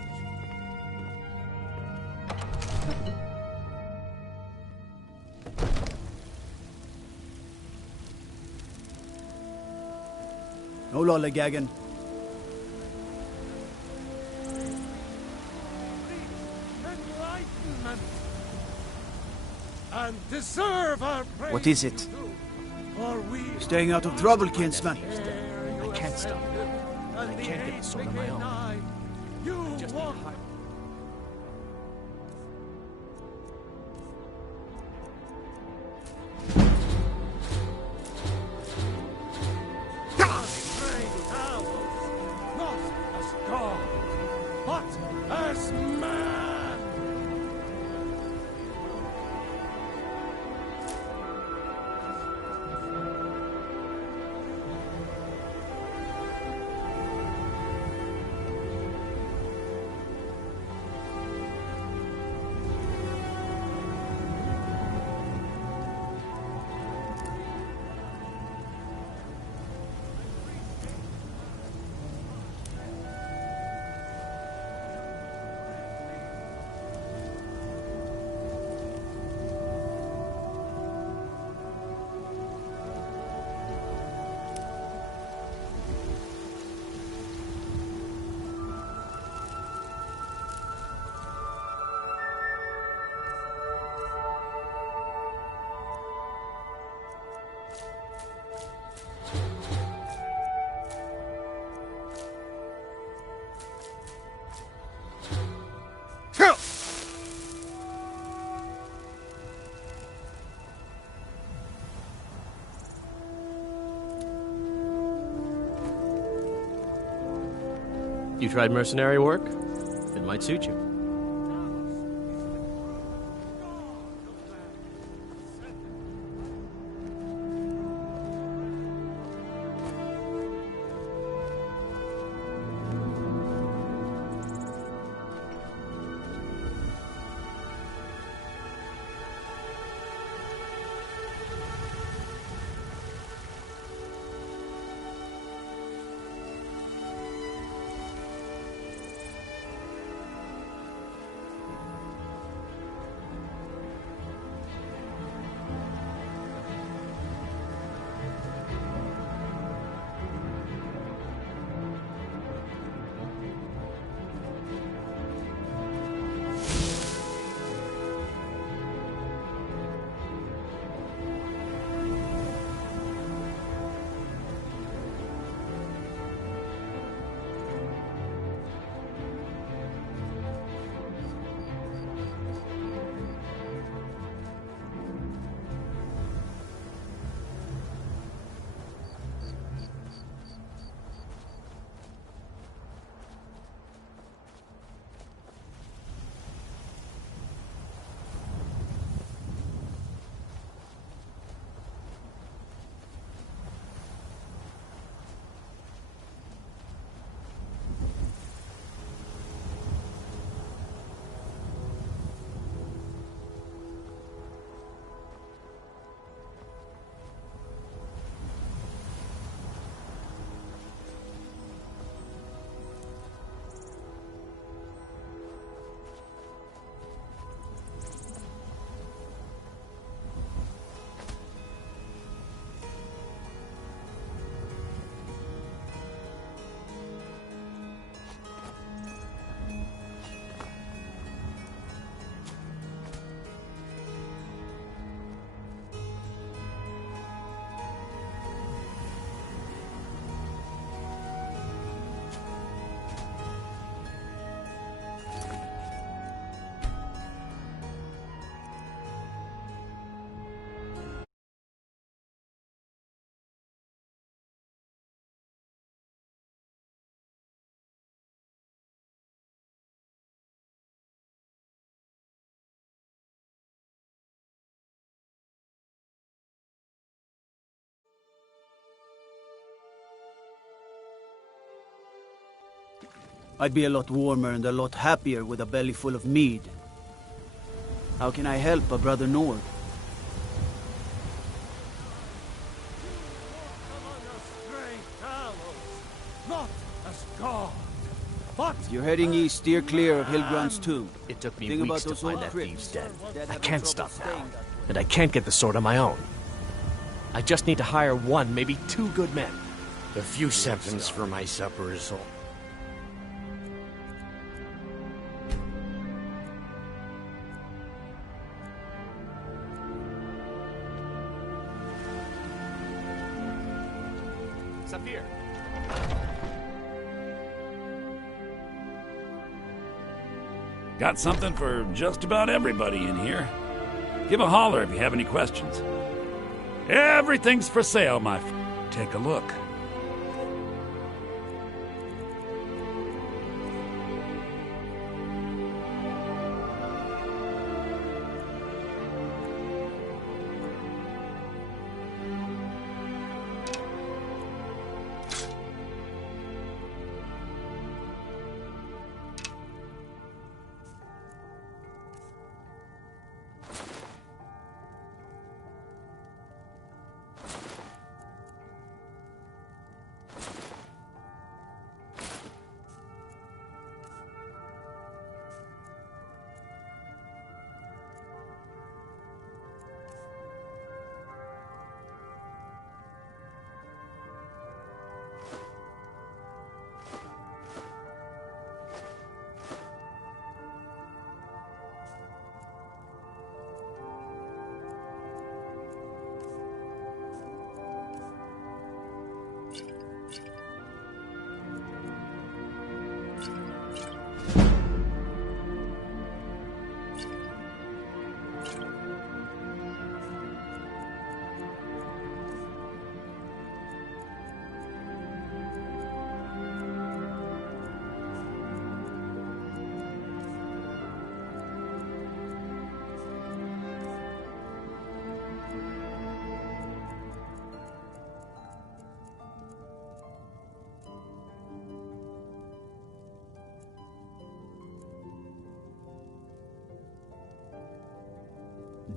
No lollygagging. Enlightenment and deserve our praise. What is it? Staying out of trouble, kinsman. I can't stop. I can't get the sword on my own. I just need to hide. You tried mercenary work? It might suit you. I'd be a lot warmer and a lot happier with a belly full of mead. How can I help a brother Nord? Not as God, but If you're heading east, steer clear of Hilgrand's tomb. It took me Think about weeks to those find old that crypts. thieves' den. Dead I have can't no stop trouble now. staying that way. And I can't get the sword on my own. I just need to hire one, maybe two good men. A few seconds for my supper is all. Saphir! Got something for just about everybody in here. Give a holler if you have any questions. Everything's for sale, my friend. Take a look.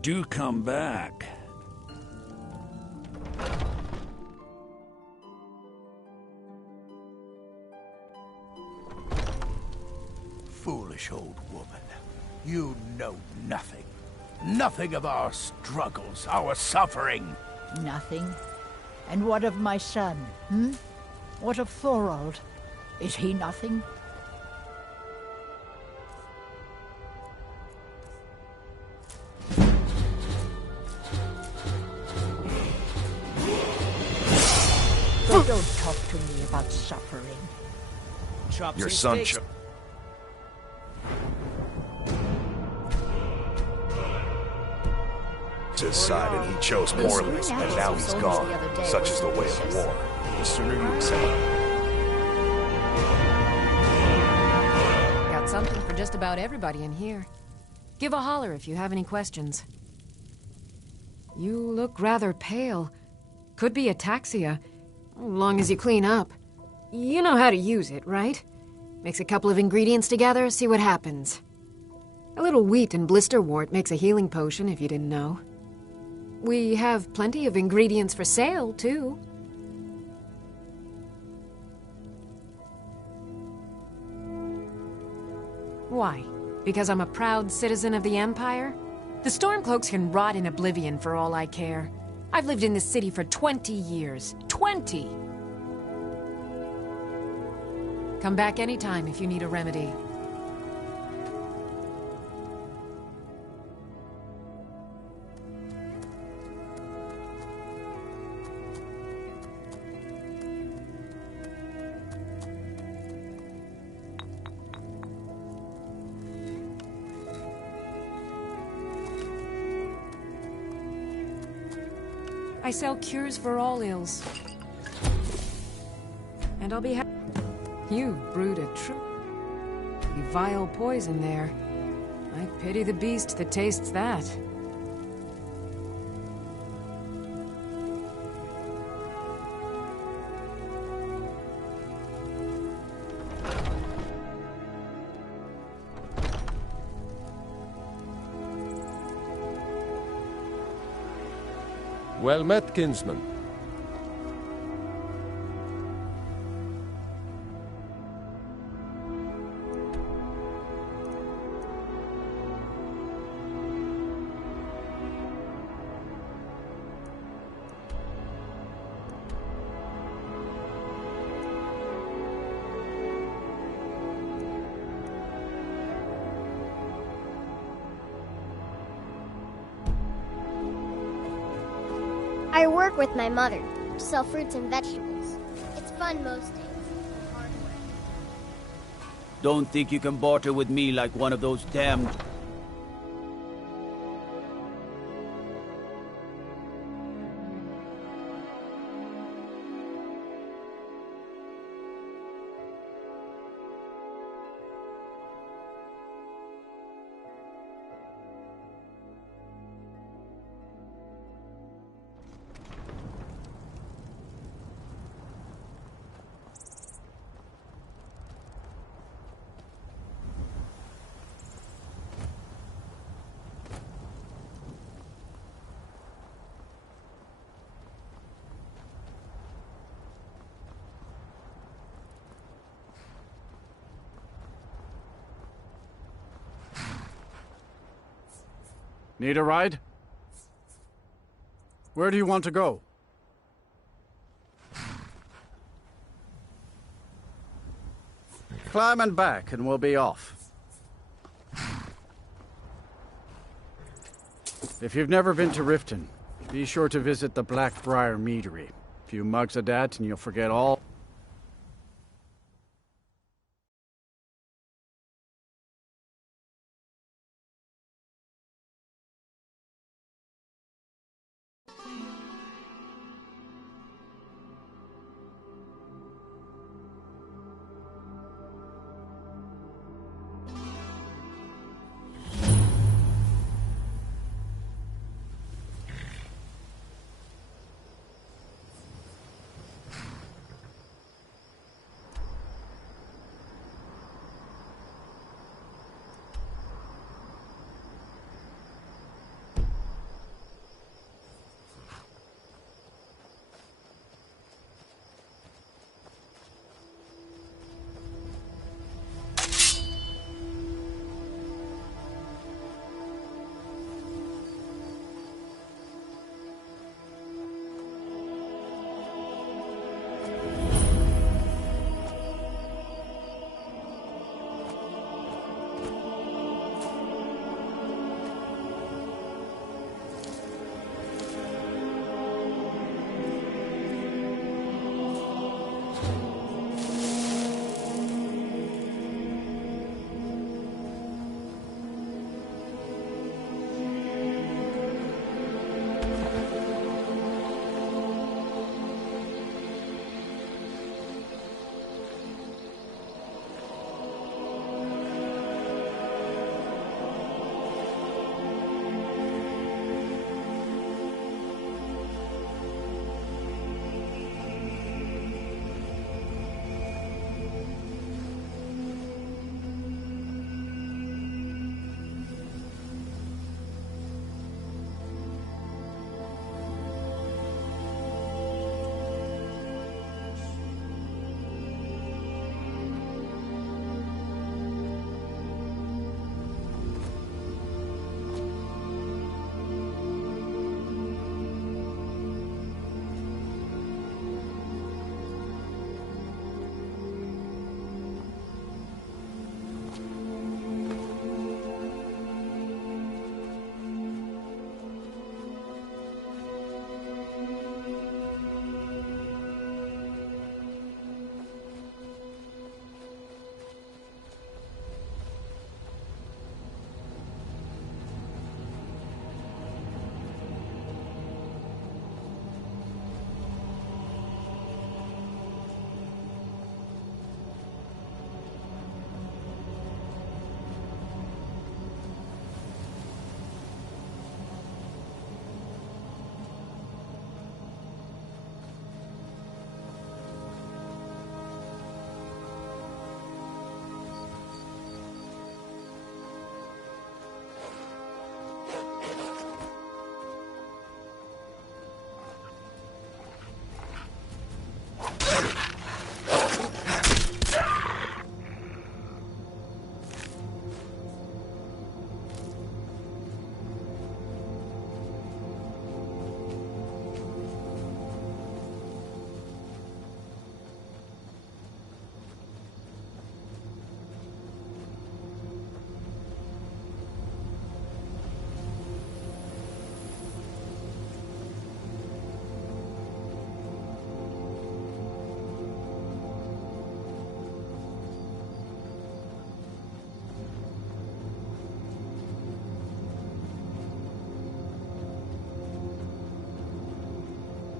Do come back. Foolish old woman. You know nothing. Nothing of our struggles, our suffering. Nothing? And what of my son, hmm? What of Thorold? Is he nothing? So don't talk to me about suffering. Your son his side, and he chose poorly, and now he's gone. Such is the way of war. The sooner you accept it. Got something for just about everybody in here. Give a holler if you have any questions. You look rather pale. Could be ataxia. Long as you clean up. You know how to use it, right? Mix a couple of ingredients together, see what happens. A little wheat and blisterwort makes a healing potion, if you didn't know. We have plenty of ingredients for sale, too. Why? Because I'm a proud citizen of the Empire? The Stormcloaks can rot in oblivion for all I care. I've lived in this city for 20 years. 20! Come back anytime if you need a remedy. I sell cures for all ills. And I'll be happy. You brewed a true vile poison there. I pity the beast that tastes that. Well met, kinsman. I work with my mother, sell fruits and vegetables. It's fun most days, but hard work. Don't think you can barter with me like one of those damned... Need a ride? Where do you want to go? Climb and back, and we'll be off. If you've never been to Riften, be sure to visit the Blackbriar Meadery. A few mugs of that, and you'll forget all...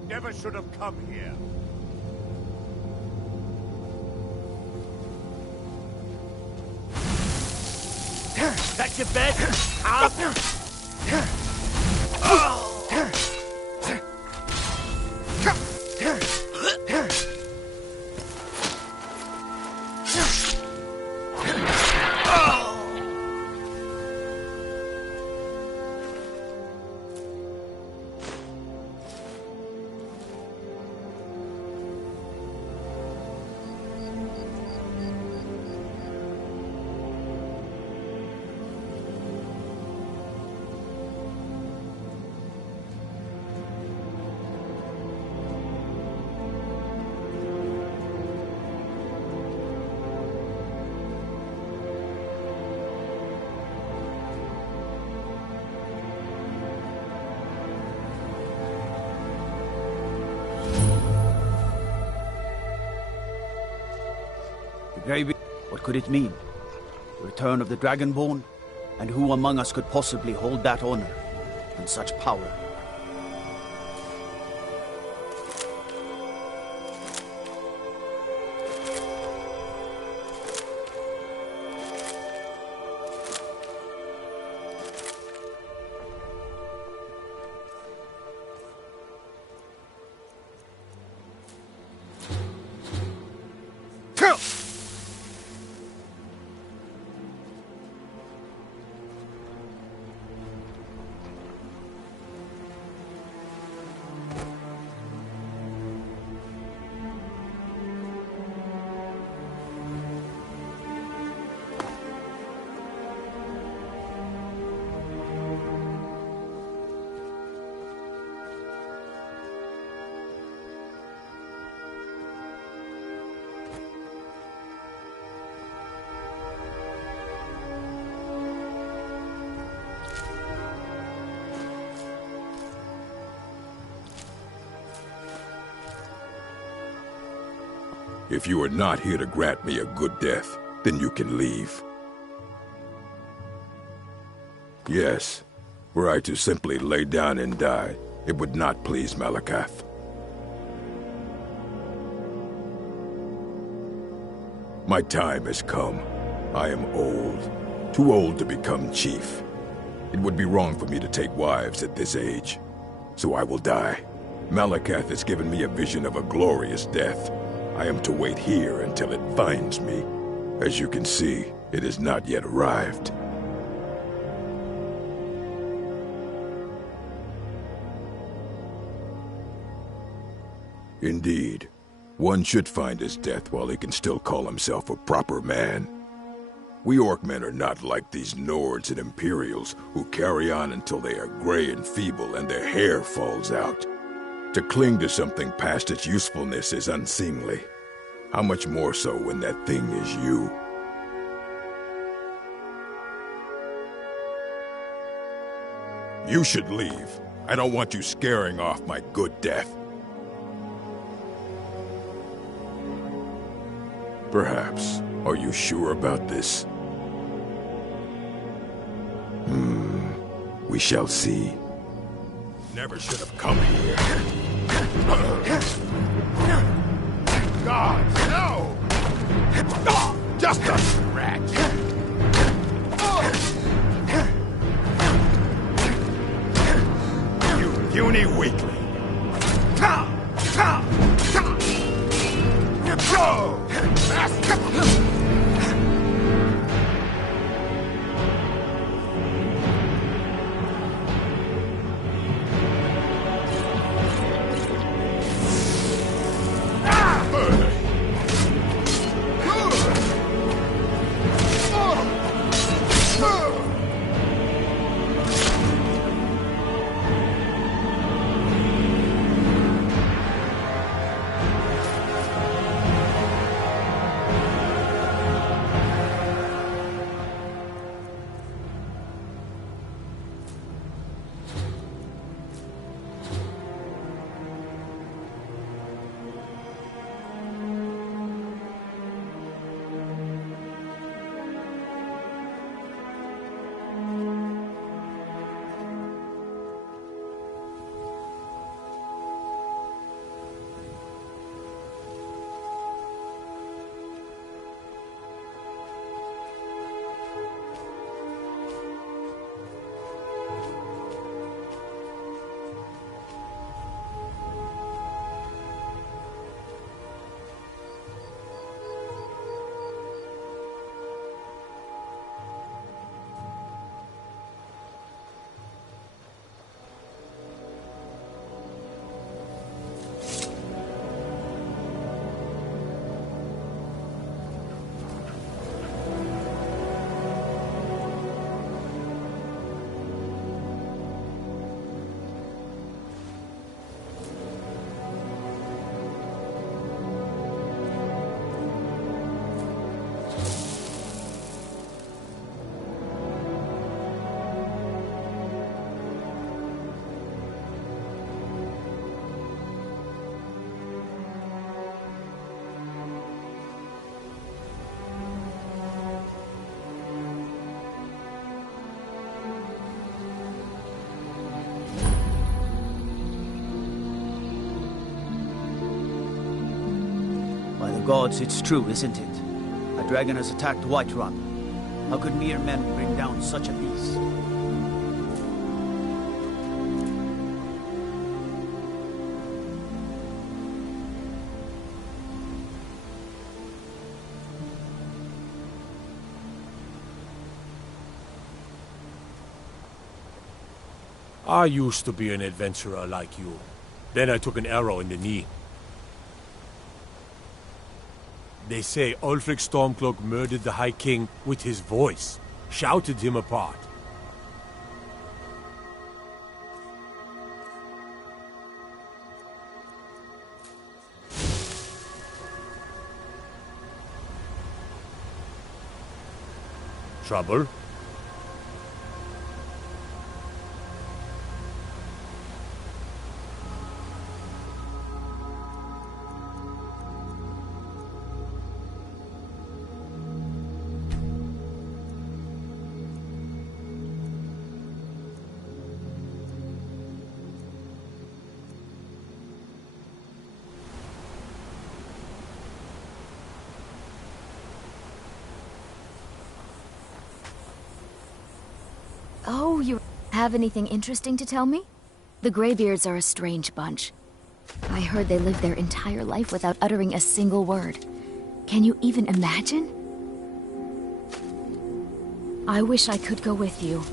never should have come here. That's your bed? Out! What could it mean? The return of the Dragonborn? And who among us could possibly hold that honor and such power? If you are not here to grant me a good death, then you can leave. Yes, were I to simply lay down and die, it would not please Malakath. My time has come. I am old. Too old to become chief. It would be wrong for me to take wives at this age. So I will die. Malakath has given me a vision of a glorious death. I am to wait here until it finds me. As you can see, it has not yet arrived. Indeed, one should find his death while he can still call himself a proper man. We Orcmen are not like these Nords and Imperials who carry on until they are gray and feeble and their hair falls out. To cling to something past its usefulness is unseemly. How much more so when that thing is you? You should leave. I don't want you scaring off my good death. Perhaps. Are you sure about this? We shall see. Never should have come here. God, no! Just a scratch! You puny weakling! Gods, it's true, isn't it? A dragon has attacked Whiterun. How could mere men bring down such a beast? I used to be an adventurer like you. Then I took an arrow in the knee. They say Ulfric Stormcloak murdered the High King with his voice, shouted him apart. Trouble? Oh, you have anything interesting to tell me? The Greybeards are a strange bunch. I heard they lived their entire life without uttering a single word. Can you even imagine? I wish I could go with you.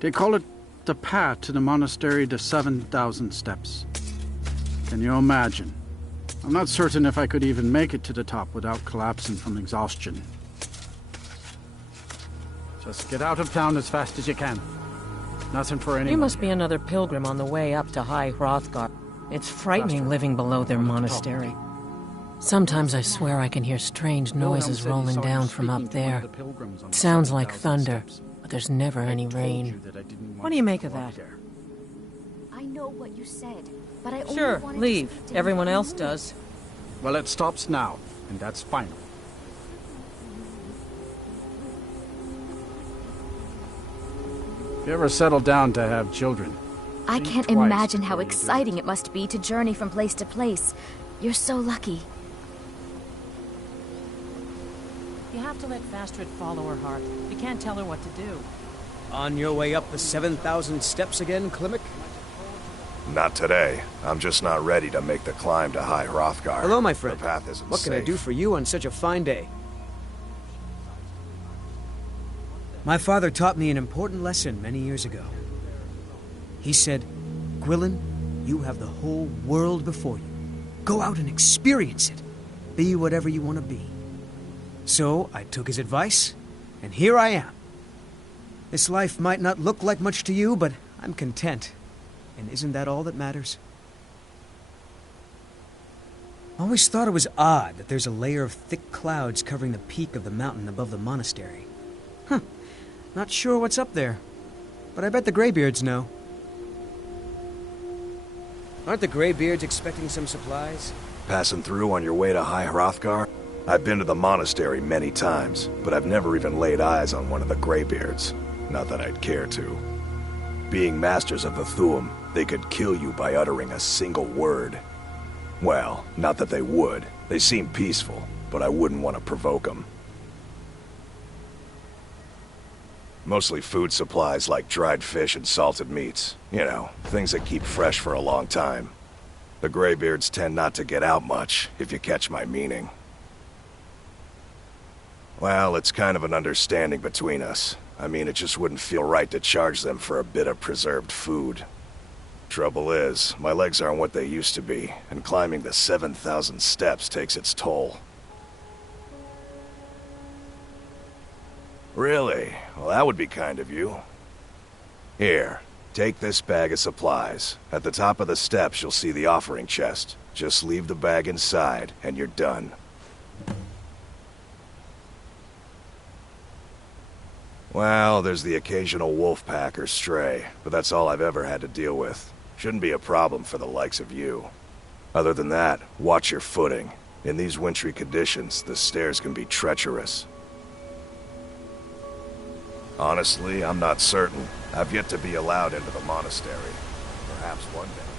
They call it the path to the monastery, the 7,000 steps. Can you imagine? I'm not certain if I could even make it to the top without collapsing from exhaustion. Just get out of town as fast as you can. Nothing for anyone. You must be another pilgrim on the way up to High Hrothgar. It's frightening living below their monastery. Sometimes I swear I can hear strange noises rolling down from up there. It sounds like thunder, but there's never any rain. What do you make of that? I know what you said, but I only Sure, wanted leave. to speak to Everyone you. else does. Well, it stops now, and that's final. If you ever settle down to have children, I think can't twice imagine how before you do. exciting it must be to journey from place to place. You're so lucky. You have to let Vastrid follow her heart. You can't tell her what to do. On your way up the 7,000 steps again, Klimek? Not today. I'm just not ready to make the climb to High Hrothgar. Hello, my friend. The path isn't What can I safe. do for you on such a fine day? My father taught me an important lesson many years ago. He said, Gwilyn, you have the whole world before you. Go out and experience it. Be whatever you want to be. So I took his advice, and here I am. This life might not look like much to you, but I'm content. And isn't that all that matters? I always thought it was odd that there's a layer of thick clouds covering the peak of the mountain above the monastery. Huh. Not sure what's up there, but I bet the Greybeards know. Aren't the Greybeards expecting some supplies? Passing through on your way to High Hrothgar? I've been to the monastery many times, but I've never even laid eyes on one of the Greybeards. Not that I'd care to. Being masters of the Thu'um, they could kill you by uttering a single word. Well, not that they would. They seem peaceful, but I wouldn't want to provoke them. Mostly food supplies like dried fish and salted meats. You know, things that keep fresh for a long time. The Greybeards tend not to get out much, if you catch my meaning. Well, it's kind of an understanding between us. I mean, it just wouldn't feel right to charge them for a bit of preserved food. Trouble is, my legs aren't what they used to be, and climbing the 7,000 steps takes its toll. Really? Well, that would be kind of you. Here, take this bag of supplies. At the top of the steps, you'll see the offering chest. Just leave the bag inside, and you're done. Well, there's the occasional wolf pack or stray, but that's all I've ever had to deal with. Shouldn't be a problem for the likes of you. Other than that, watch your footing. In these wintry conditions, the stairs can be treacherous. Honestly, I'm not certain. I've yet to be allowed into the monastery. Perhaps one day.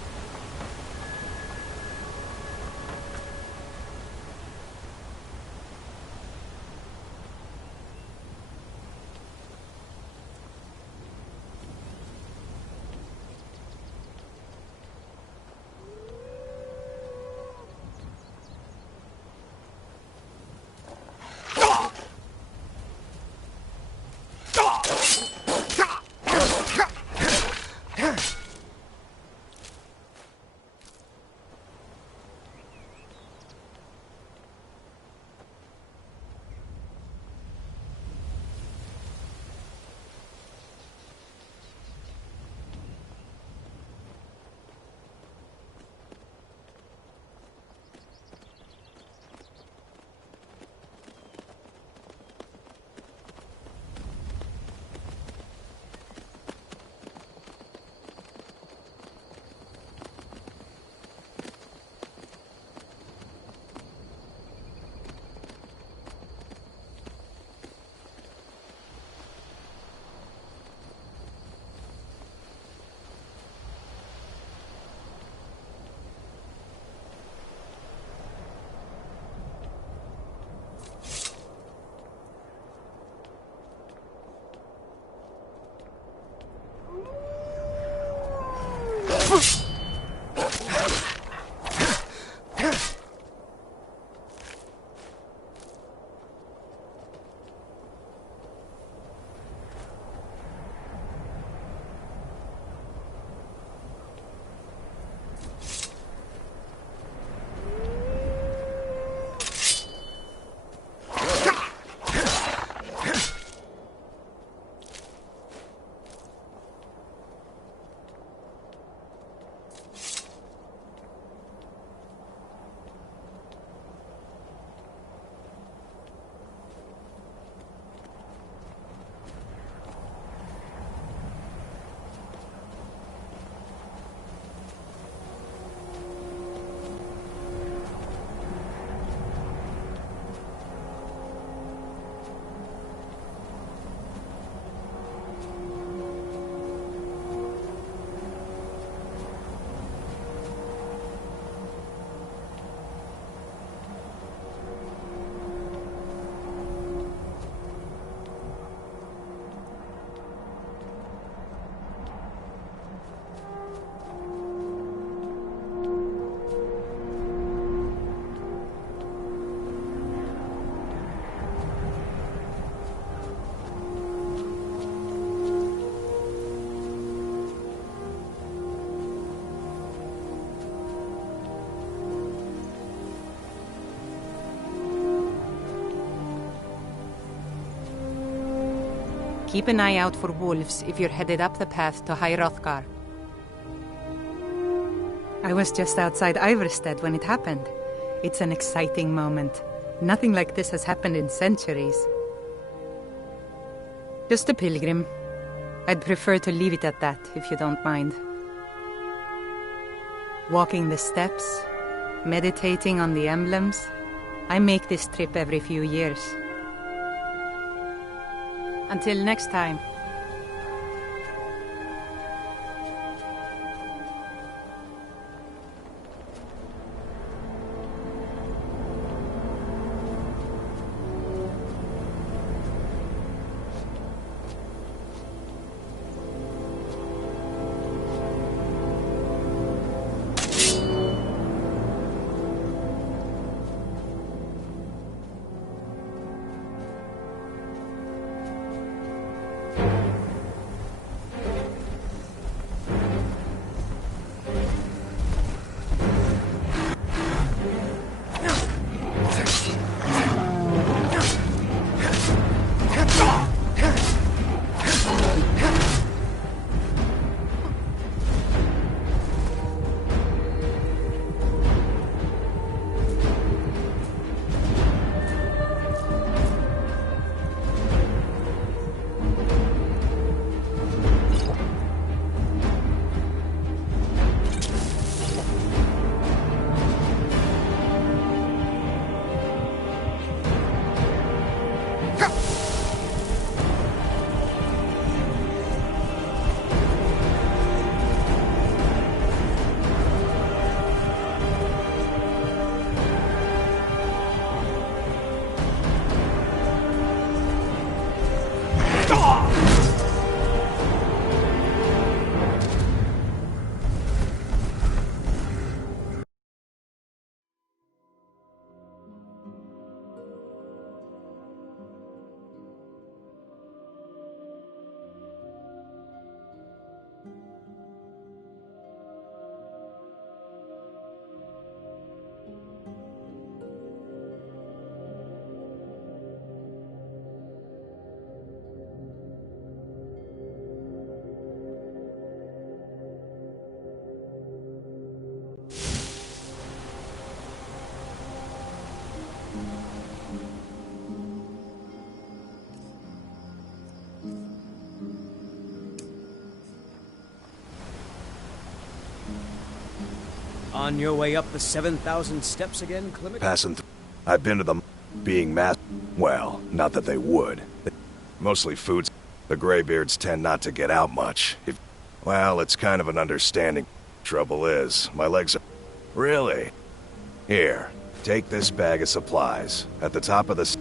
Keep an eye out for wolves if you're headed up the path to High Hrothgar. I was just outside Iverstead when it happened. It's an exciting moment. Nothing like this has happened in centuries. Just a pilgrim. I'd prefer to leave it at that, if you don't mind. Walking the steps, meditating on the emblems. I make this trip every few years. Until next time. On your way up the 7,000 steps again, Clement? Passing through. I've been to them. Being mass. Well, not that they would. Mostly foods. The Greybeards tend not to get out much. Well, it's kind of an understanding. Trouble is, my legs are... Really? Here, take this bag of supplies. At the top of the...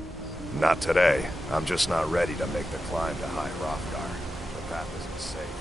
Not today. I'm just not ready to make the climb to High Hrothgar. The path isn't safe.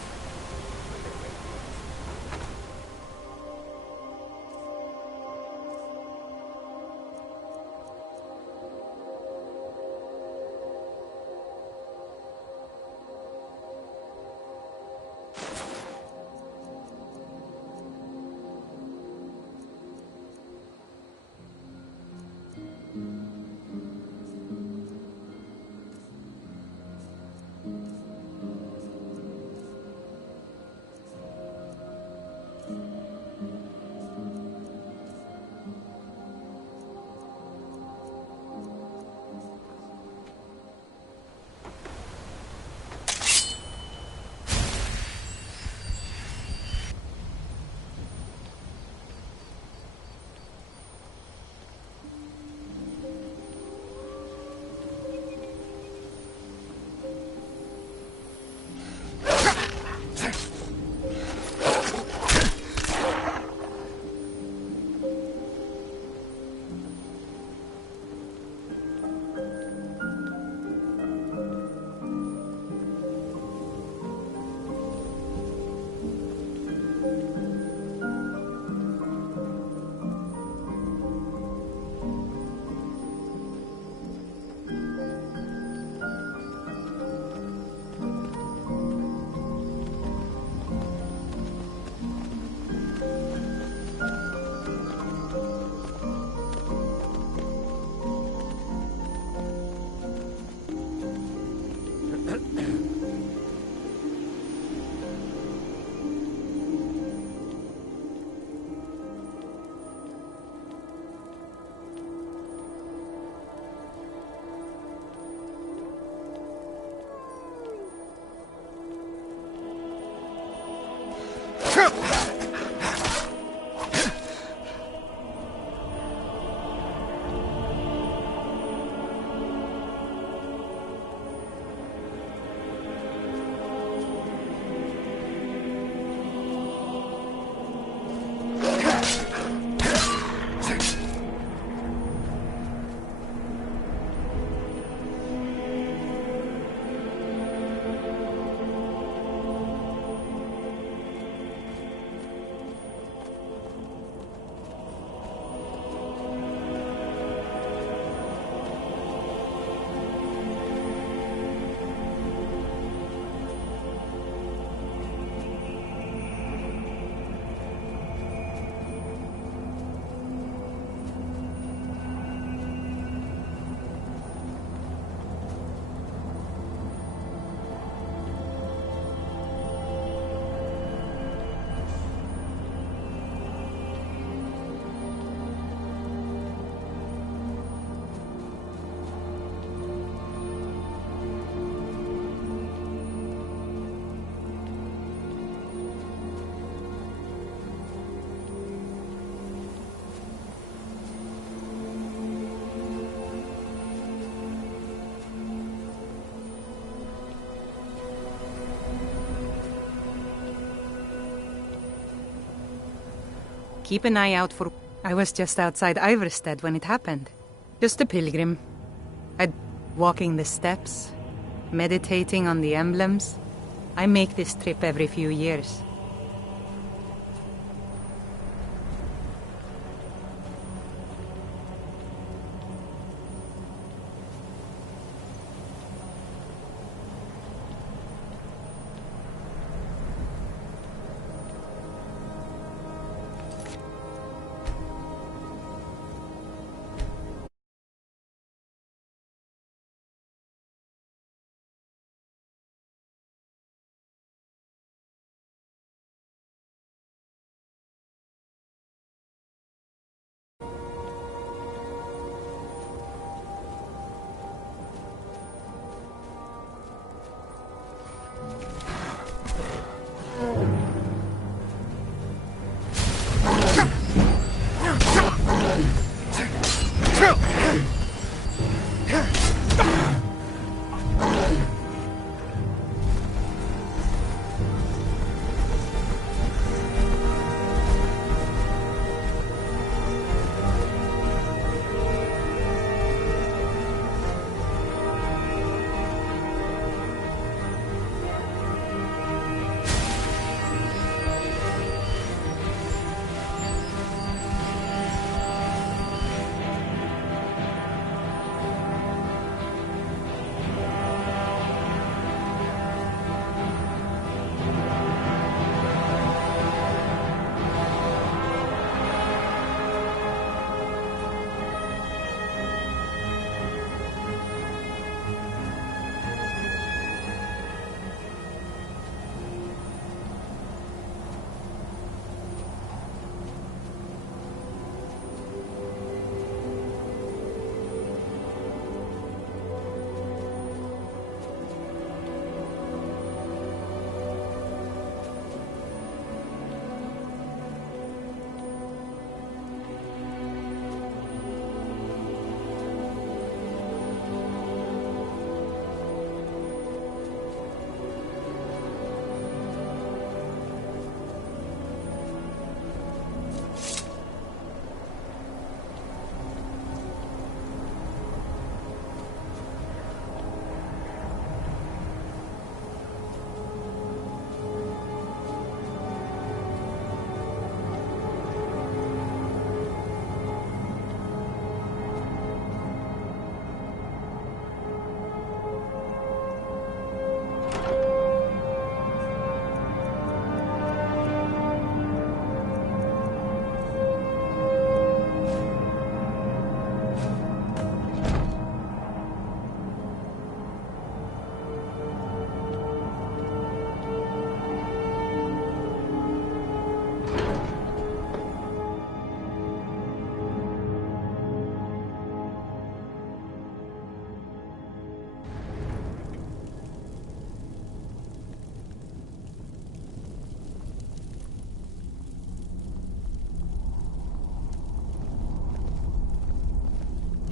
Keep an eye out for... I was just outside Iverstead when it happened. Just a pilgrim. I'd walking the steps, meditating on the emblems. I make this trip every few years.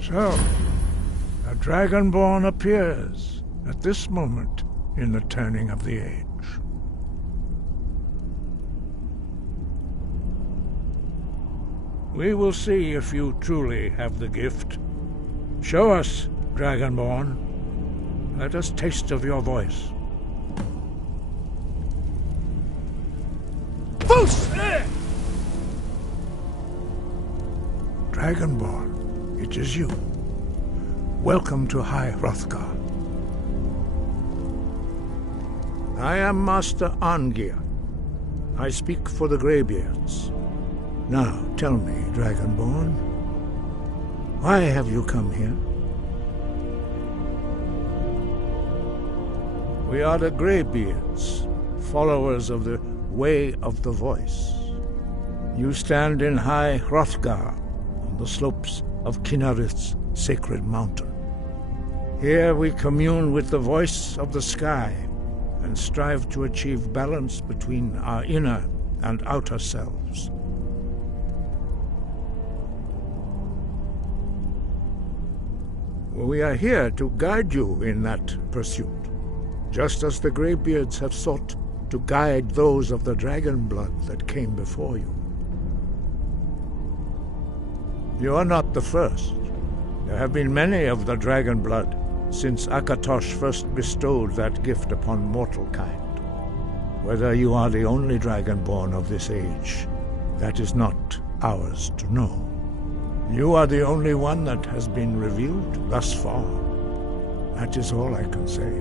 So, a Dragonborn appears at this moment in the turning of the age. We will see if you truly have the gift. Show us, Dragonborn. Let us taste of your voice. Dragonborn, it is you. Welcome to High Hrothgar. I am Master Arngeir. I speak for the Greybeards. Now, tell me, Dragonborn, why have you come here? We are the Greybeards, followers of the Way of the Voice. You stand in High Hrothgar, on the slopes of Kinarith's sacred mountain. Here we commune with the voice of the sky and strive to achieve balance between our inner and outer selves. We are here to guide you in that pursuit, just as the Greybeards have sought to guide those of the dragon blood that came before you. You are not the first. There have been many of the dragon blood since Akatosh first bestowed that gift upon mortal kind. Whether you are the only dragonborn of this age, that is not ours to know. You are the only one that has been revealed thus far. That is all I can say.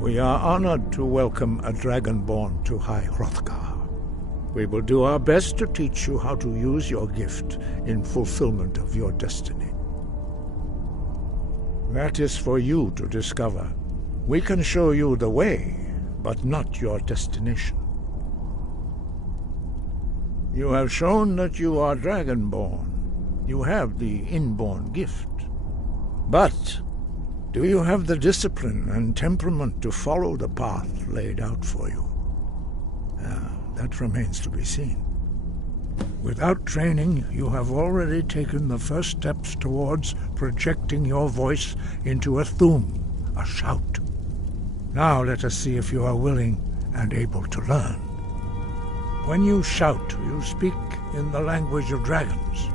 We are honored to welcome a dragonborn to High Hrothgar. We will do our best to teach you how to use your gift in fulfillment of your destiny. That is for you to discover. We can show you the way, but not your destination. You have shown that you are dragonborn. You have the inborn gift. But do you have the discipline and temperament to follow the path laid out for you? That remains to be seen. Without training, you have already taken the first steps towards projecting your voice into a thum, a shout. Now let us see if you are willing and able to learn. When you shout, you speak in the language of dragons.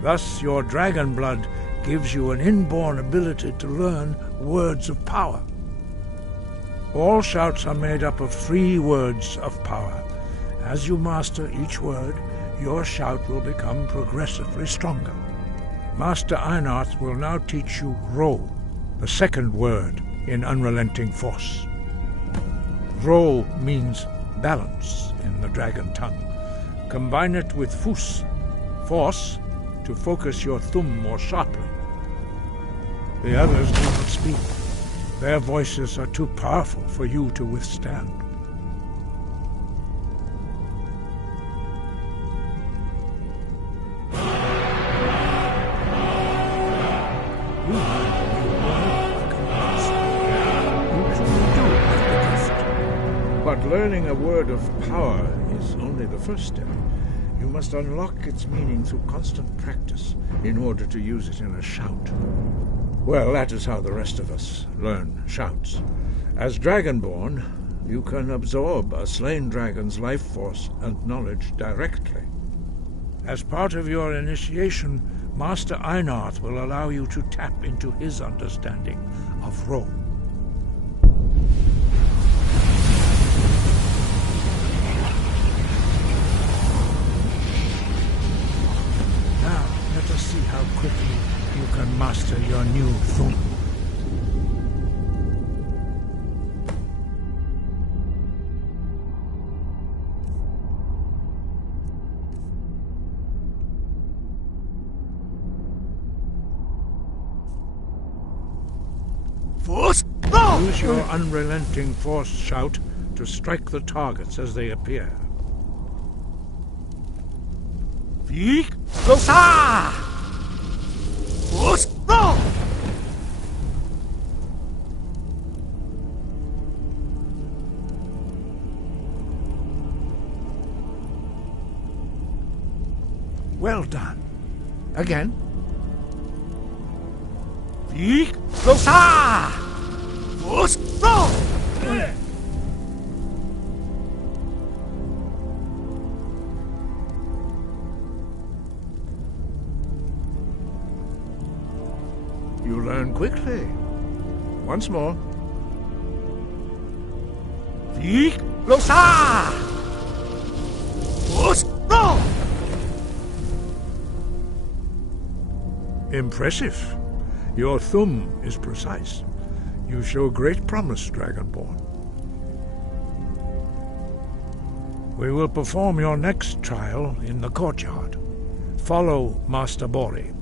Thus, your dragon blood gives you an inborn ability to learn words of power. All shouts are made up of 3 words of power. As you master each word, your shout will become progressively stronger. Master Einarth will now teach you Ro, the second word in Unrelenting Force. Ro means balance in the dragon tongue. Combine it with Fus, force, to focus your thumb more sharply. The others do not speak. Their voices are too powerful for you to withstand. But learning a word of power is only the first step. You must unlock its meaning through constant practice in order to use it in a shout. Well, that is how the rest of us learn shouts. As Dragonborn, you can absorb a slain dragon's life force and knowledge directly. As part of your initiation, Master Einarth will allow you to tap into his understanding of Ro. Now, let us see how quickly you can master your new thum. Force! Use your unrelenting force shout to strike the targets as they appear. Bleak! Rosa! Force! Roll! Well done. Again. Bleak! Rosa! Force! Roll! You learn quickly. Once more. Bleak! Rosa! Force! Roll! Impressive. Your thumb is precise. You show great promise, Dragonborn. We will perform your next trial in the courtyard. Follow Master Bori.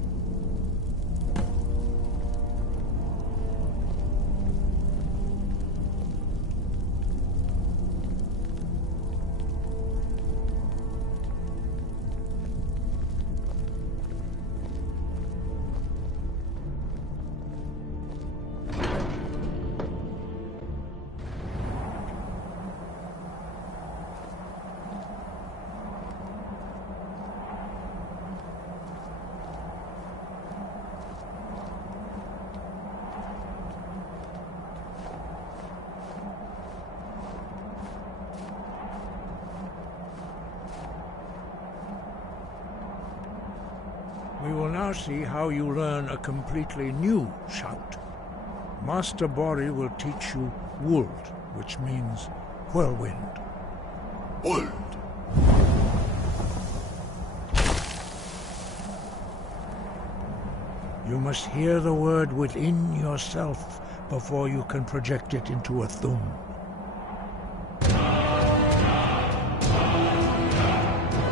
We will now see how you learn a completely new shout. Master Bori will teach you Wuld, which means whirlwind. Wuld. You must hear the word within yourself before you can project it into a thum.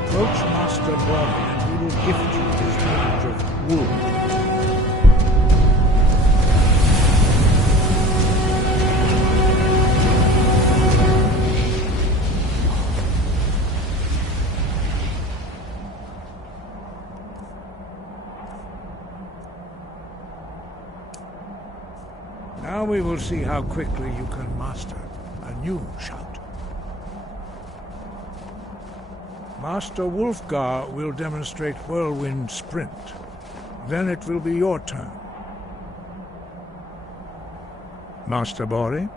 Approach Master Bori and he will gift you his knowledge of Wuld. Now we will see how quickly you can master a new shout. Master Wulfgar will demonstrate Whirlwind Sprint. Then it will be your turn. Master Bori?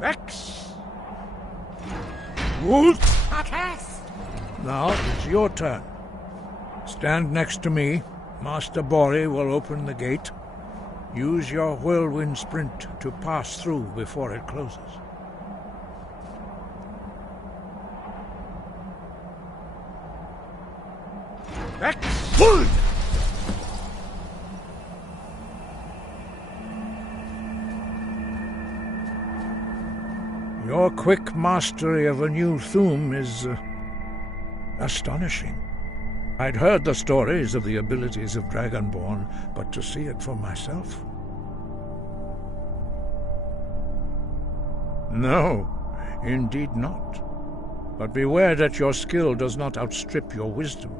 Vex! Wuld! Akas! Now it's your turn. Stand next to me. Master Bori will open the gate. Use your Whirlwind Sprint to pass through before it closes. Excellent! Your quick mastery of a new thum is astonishing. I'd heard the stories of the abilities of Dragonborn, but to see it for myself... No, indeed not. But beware that your skill does not outstrip your wisdom.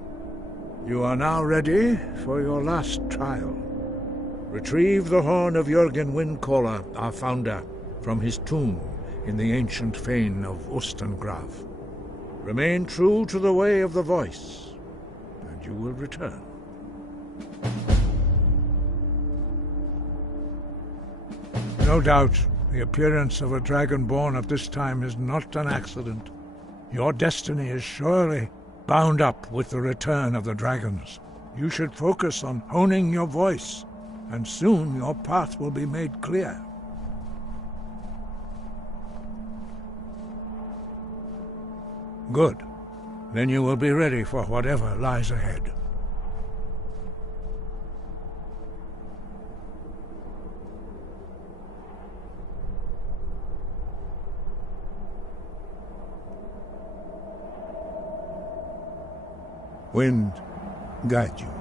You are now ready for your last trial. Retrieve the Horn of Jurgen Windcaller, our founder, from his tomb in the ancient fane of Ustengrav. Remain true to the way of the voice, and you will return. No doubt, the appearance of a Dragonborn at this time is not an accident. Your destiny is surely bound up with the return of the dragons. You should focus on honing your voice, and soon your path will be made clear. Good. Then you will be ready for whatever lies ahead. Wind, guide you.